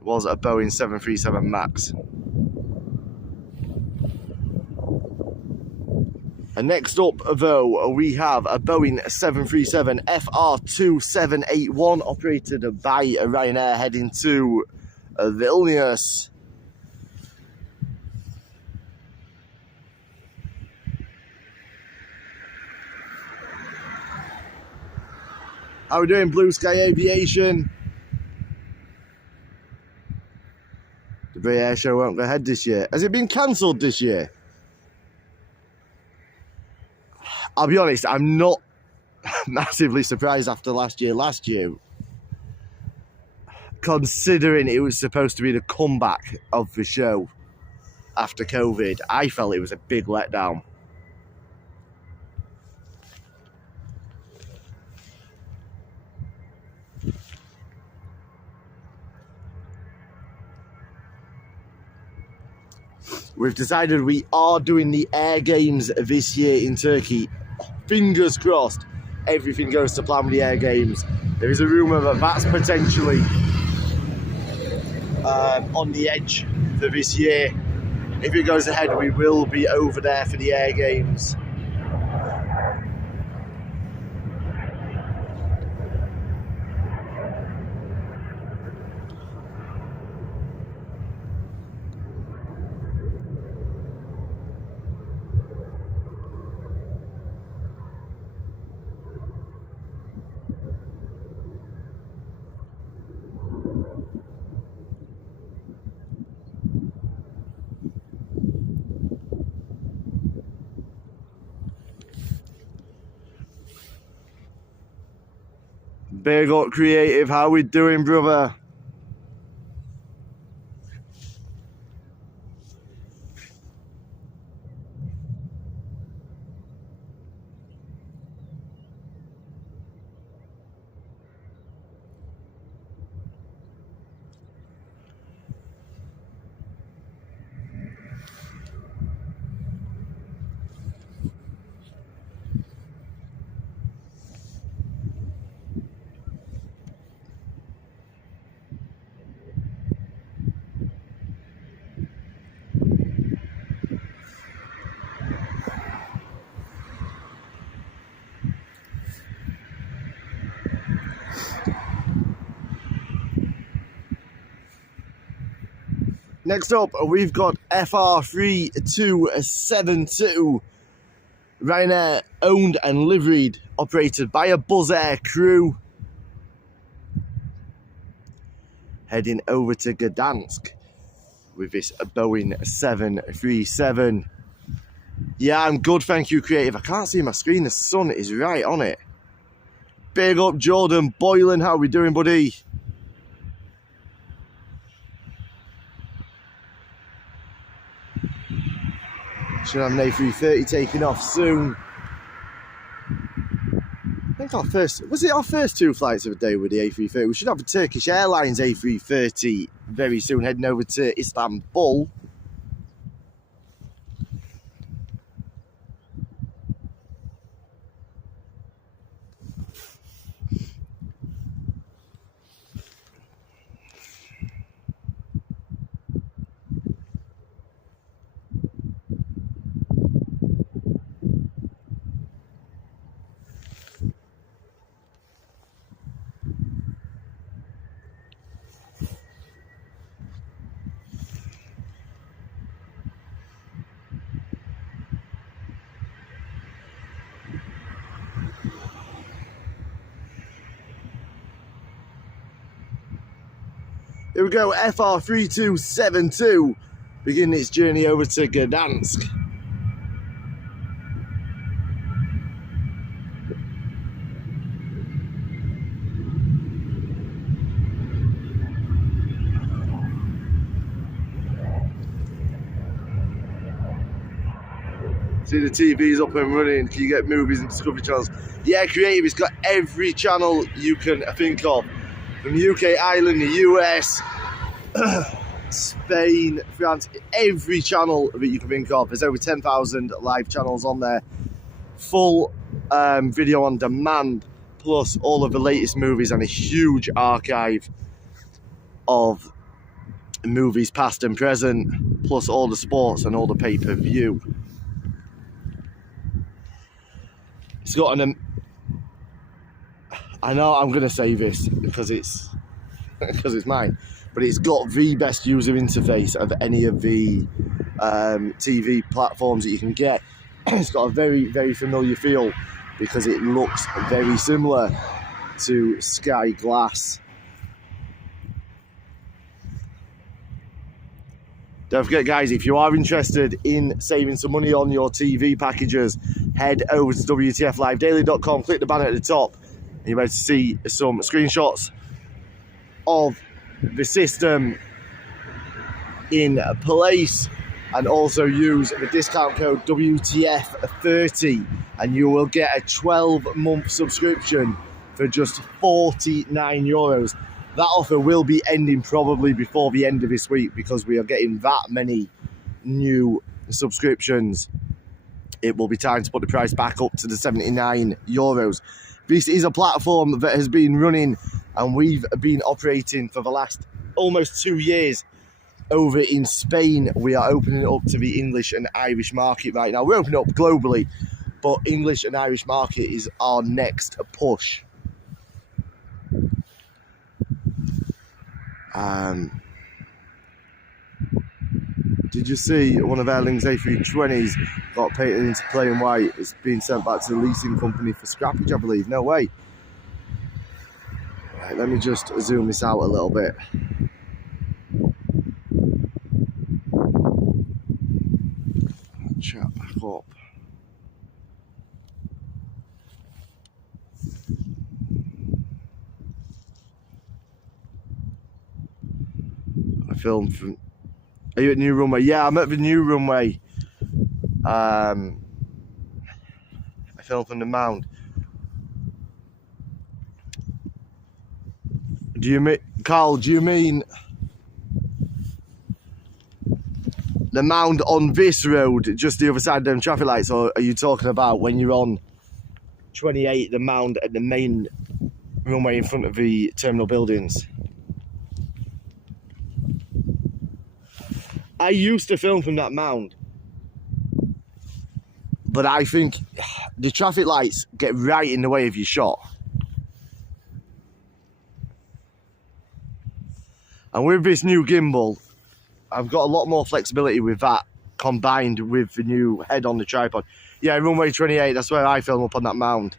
was a Boeing 737 MAX. And next up, though, we have a Boeing 737 FR2781 operated by Ryanair, heading to Vilnius. How are we doing, Blue Sky Aviation? The Bray Air Show won't go ahead this year. Has it been cancelled this year? I'll be honest, I'm not massively surprised after last year. Last year, considering it was supposed to be the comeback of the show after COVID, I felt it was a big letdown. We've decided we are doing the Air Games this year in Turkey. Fingers crossed, everything goes to plan with the Air Games. There is a rumour that that's potentially on the edge for this year. If it goes ahead, we will be over there for the Air Games. Big up Creative, how we doing, brother? Next up, we've got FR3272, Ryanair owned and liveried, operated by a Buzz Air crew. Heading over to Gdansk with this Boeing 737. Yeah, I'm good, thank you, Creative. I can't see my screen, the sun is right on it. Big up Jordan Boylan, how we doing, buddy? Should have an A330 taking off soon. I think our first 2 flights of the day with the A330? We should have a Turkish Airlines A330 very soon, heading over to Istanbul. Here we go, FR3272, beginning its journey over to Gdansk. See, the TV's up and running. Can you get movies and Discovery channels? Yeah, Creative, it's got every channel you can think of. From the UK, Ireland, the US, Spain, France, every channel that you can think of. There's over 10,000 live channels on there. Full video on demand, plus all of the latest movies and a huge archive of movies past and present, plus all the sports and all the pay-per-view. It's got an... I know I'm going to say this because it's mine, but it's got the best user interface of any of the TV platforms that you can get. It's got a very, very familiar feel because it looks very similar to Sky Glass. Don't forget, guys, if you are interested in saving some money on your TV packages, head over to WTFLiveDaily.com, click the banner at the top, and you're able to see some screenshots of the system in place, and also use the discount code WTF30 and you will get a 12-month subscription for just €49. That offer will be ending probably before the end of this week because we are getting that many new subscriptions. It will be time to put the price back up to the €79. This is a platform that has been running and we've been operating for the last almost 2 years over in Spain. We are opening up to the English and Irish market right now. We're opening up globally, but English and Irish market is our next push. Did you see one of Erling's A320s got painted into plain white? It's been sent back to the leasing company for scrappage, I believe. No way. Right, let me just zoom this out a little bit. Chat back up. film from... Are you at New Runway? Yeah, I'm at the New Runway. I filmed from the mound. Do you mean... Carl, do you mean... the mound on this road, just the other side of them traffic lights, or are you talking about when you're on 28, the mound at the main runway in front of the terminal buildings? I used to film from that mound, but I think the traffic lights get right in the way of your shot. And with this new gimbal, I've got a lot more flexibility with that, combined with the new head on the tripod. Yeah, runway 28, that's where I film up on that mound.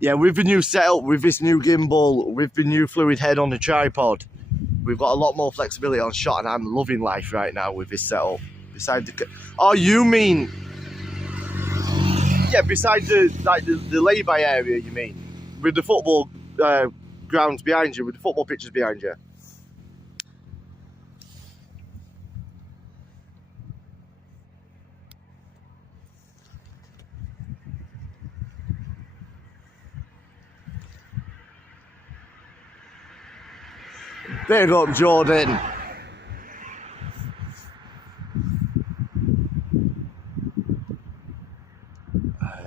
Yeah, with the new setup, with this new gimbal, with the new fluid head on the tripod, we've got a lot more flexibility on shot, and I'm loving life right now with this setup. Besides the... Oh, you mean... Yeah, besides the lay-by area, you mean? With the football grounds behind you, with the football pitches behind you. Big up, Jordan.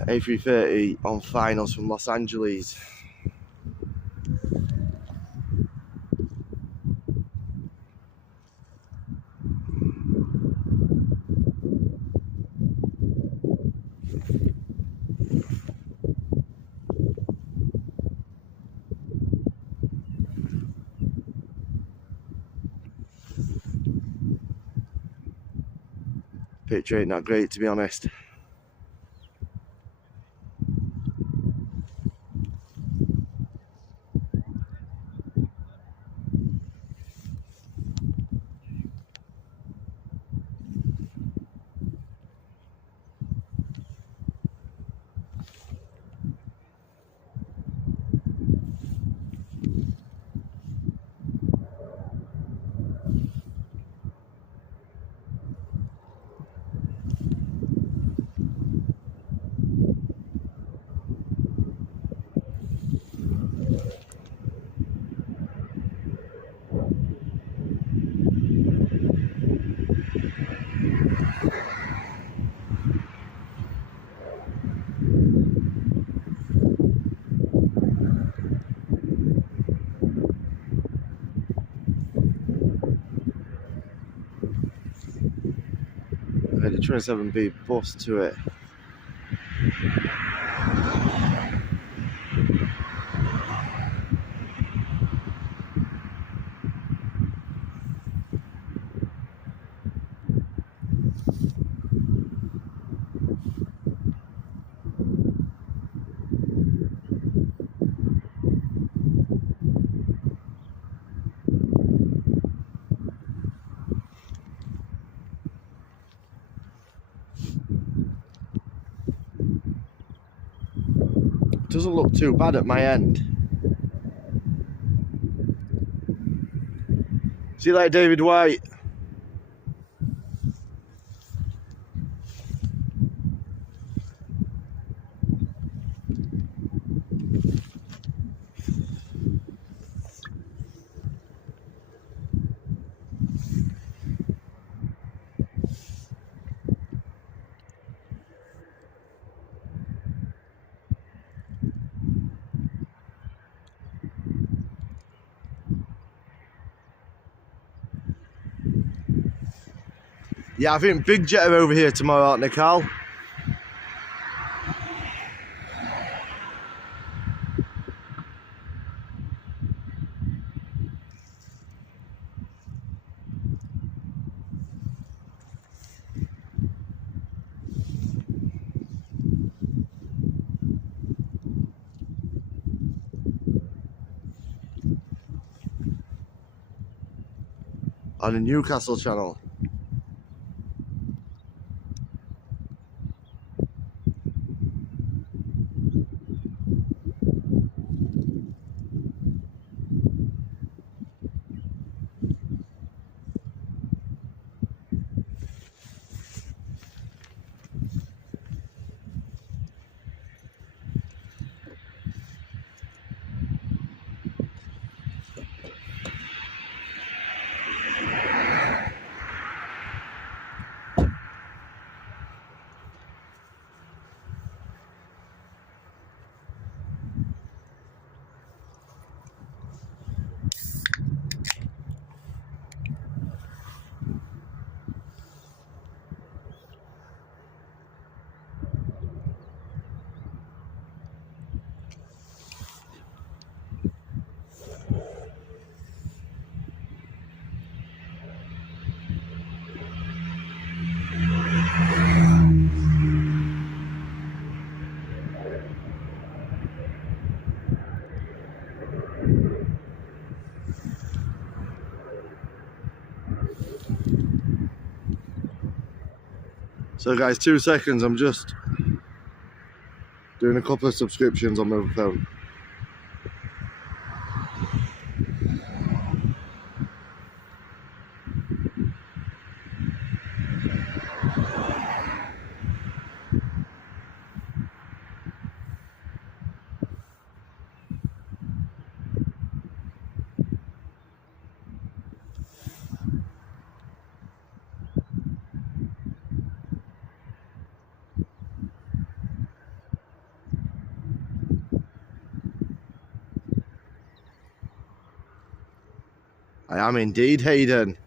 A330 on finals from Los Angeles. Picture ain't that great, to be honest. I had a 27B bus to it. Doesn't look too bad at my end. See you later, David White. Yeah, I think Big Jet are over here tomorrow, aren't they, Carl? on a Newcastle channel. So guys, 2 seconds, I'm just doing a couple of subscriptions on my phone. I am indeed, Hayden.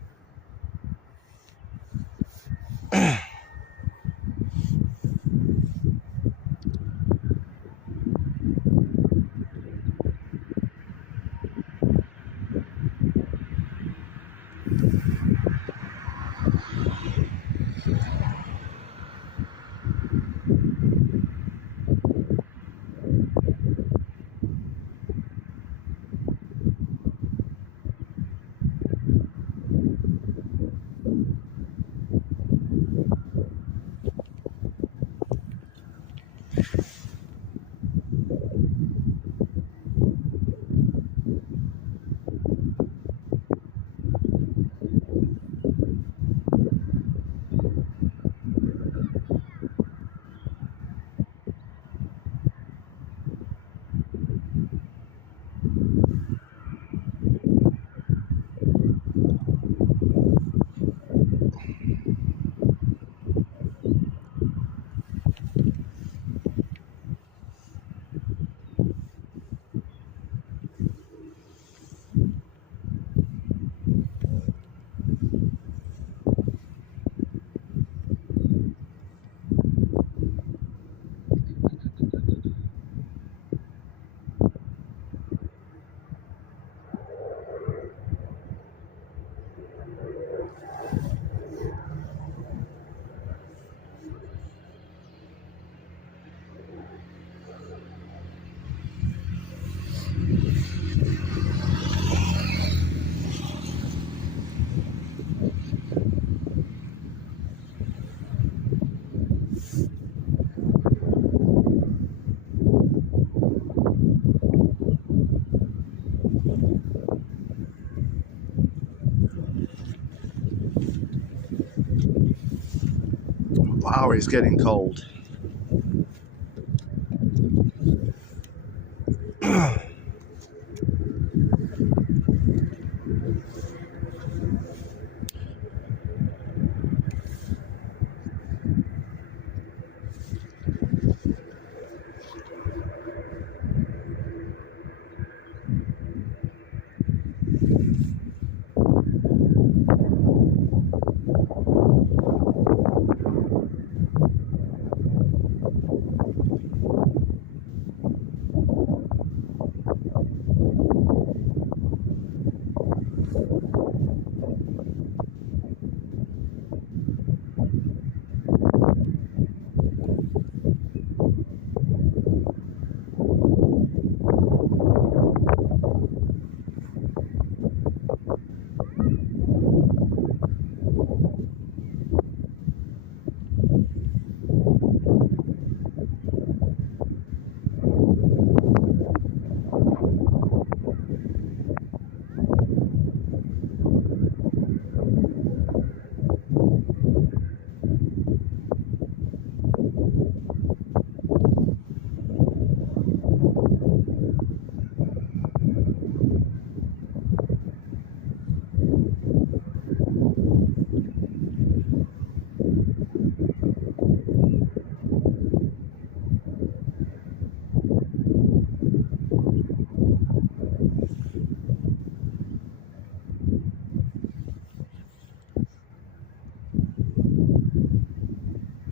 Wow, it's getting cold.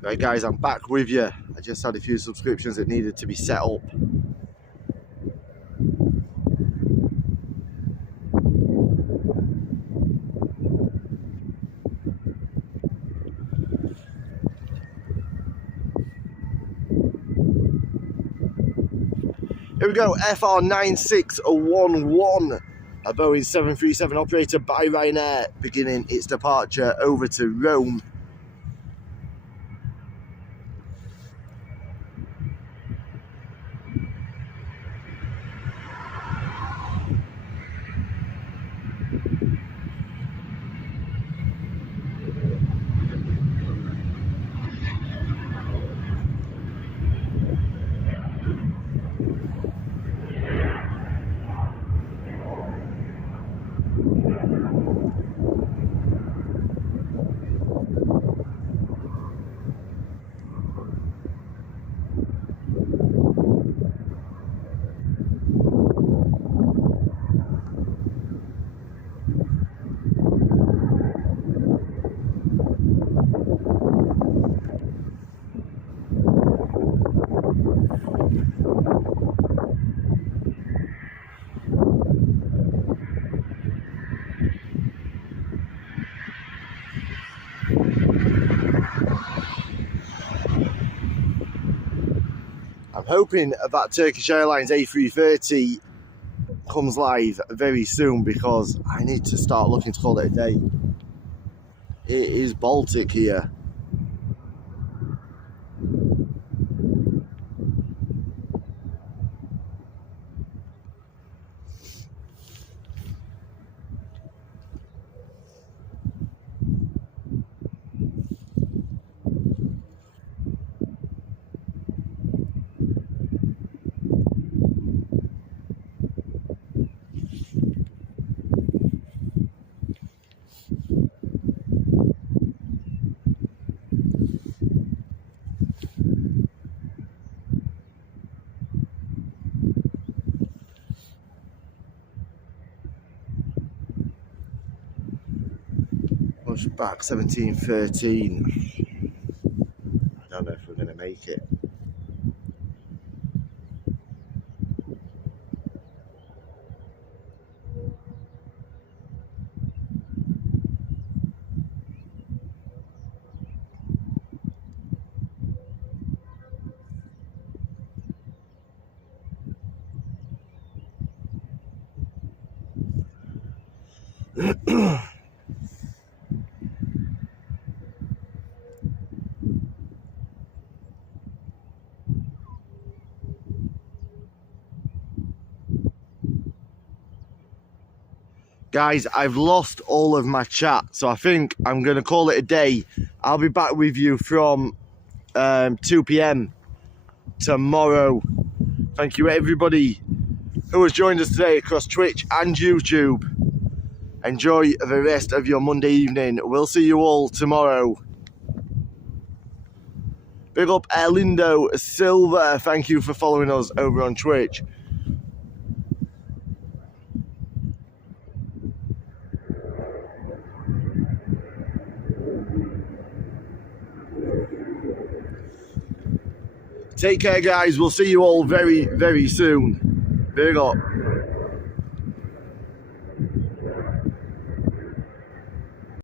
Right guys, I'm back with you. I just had a few subscriptions that needed to be set up. Here we go, FR9611, a Boeing 737 operated by Ryanair, beginning its departure over to Rome. I'm hoping that Turkish Airlines A330 comes live very soon because I need to start looking to call it a day. It is Baltic here. Push back 1713. I don't know if we're going to make it. Guys, I've lost all of my chat, so I think I'm going to call it a day. I'll be back with you from 2 p.m. tomorrow. Thank you everybody who has joined us today across Twitch and YouTube. Enjoy the rest of your Monday evening. We'll see you all tomorrow. Big up Erlindo Silva. Thank you for following us over on Twitch. Take care, guys. We'll see you all very, very soon. Big up.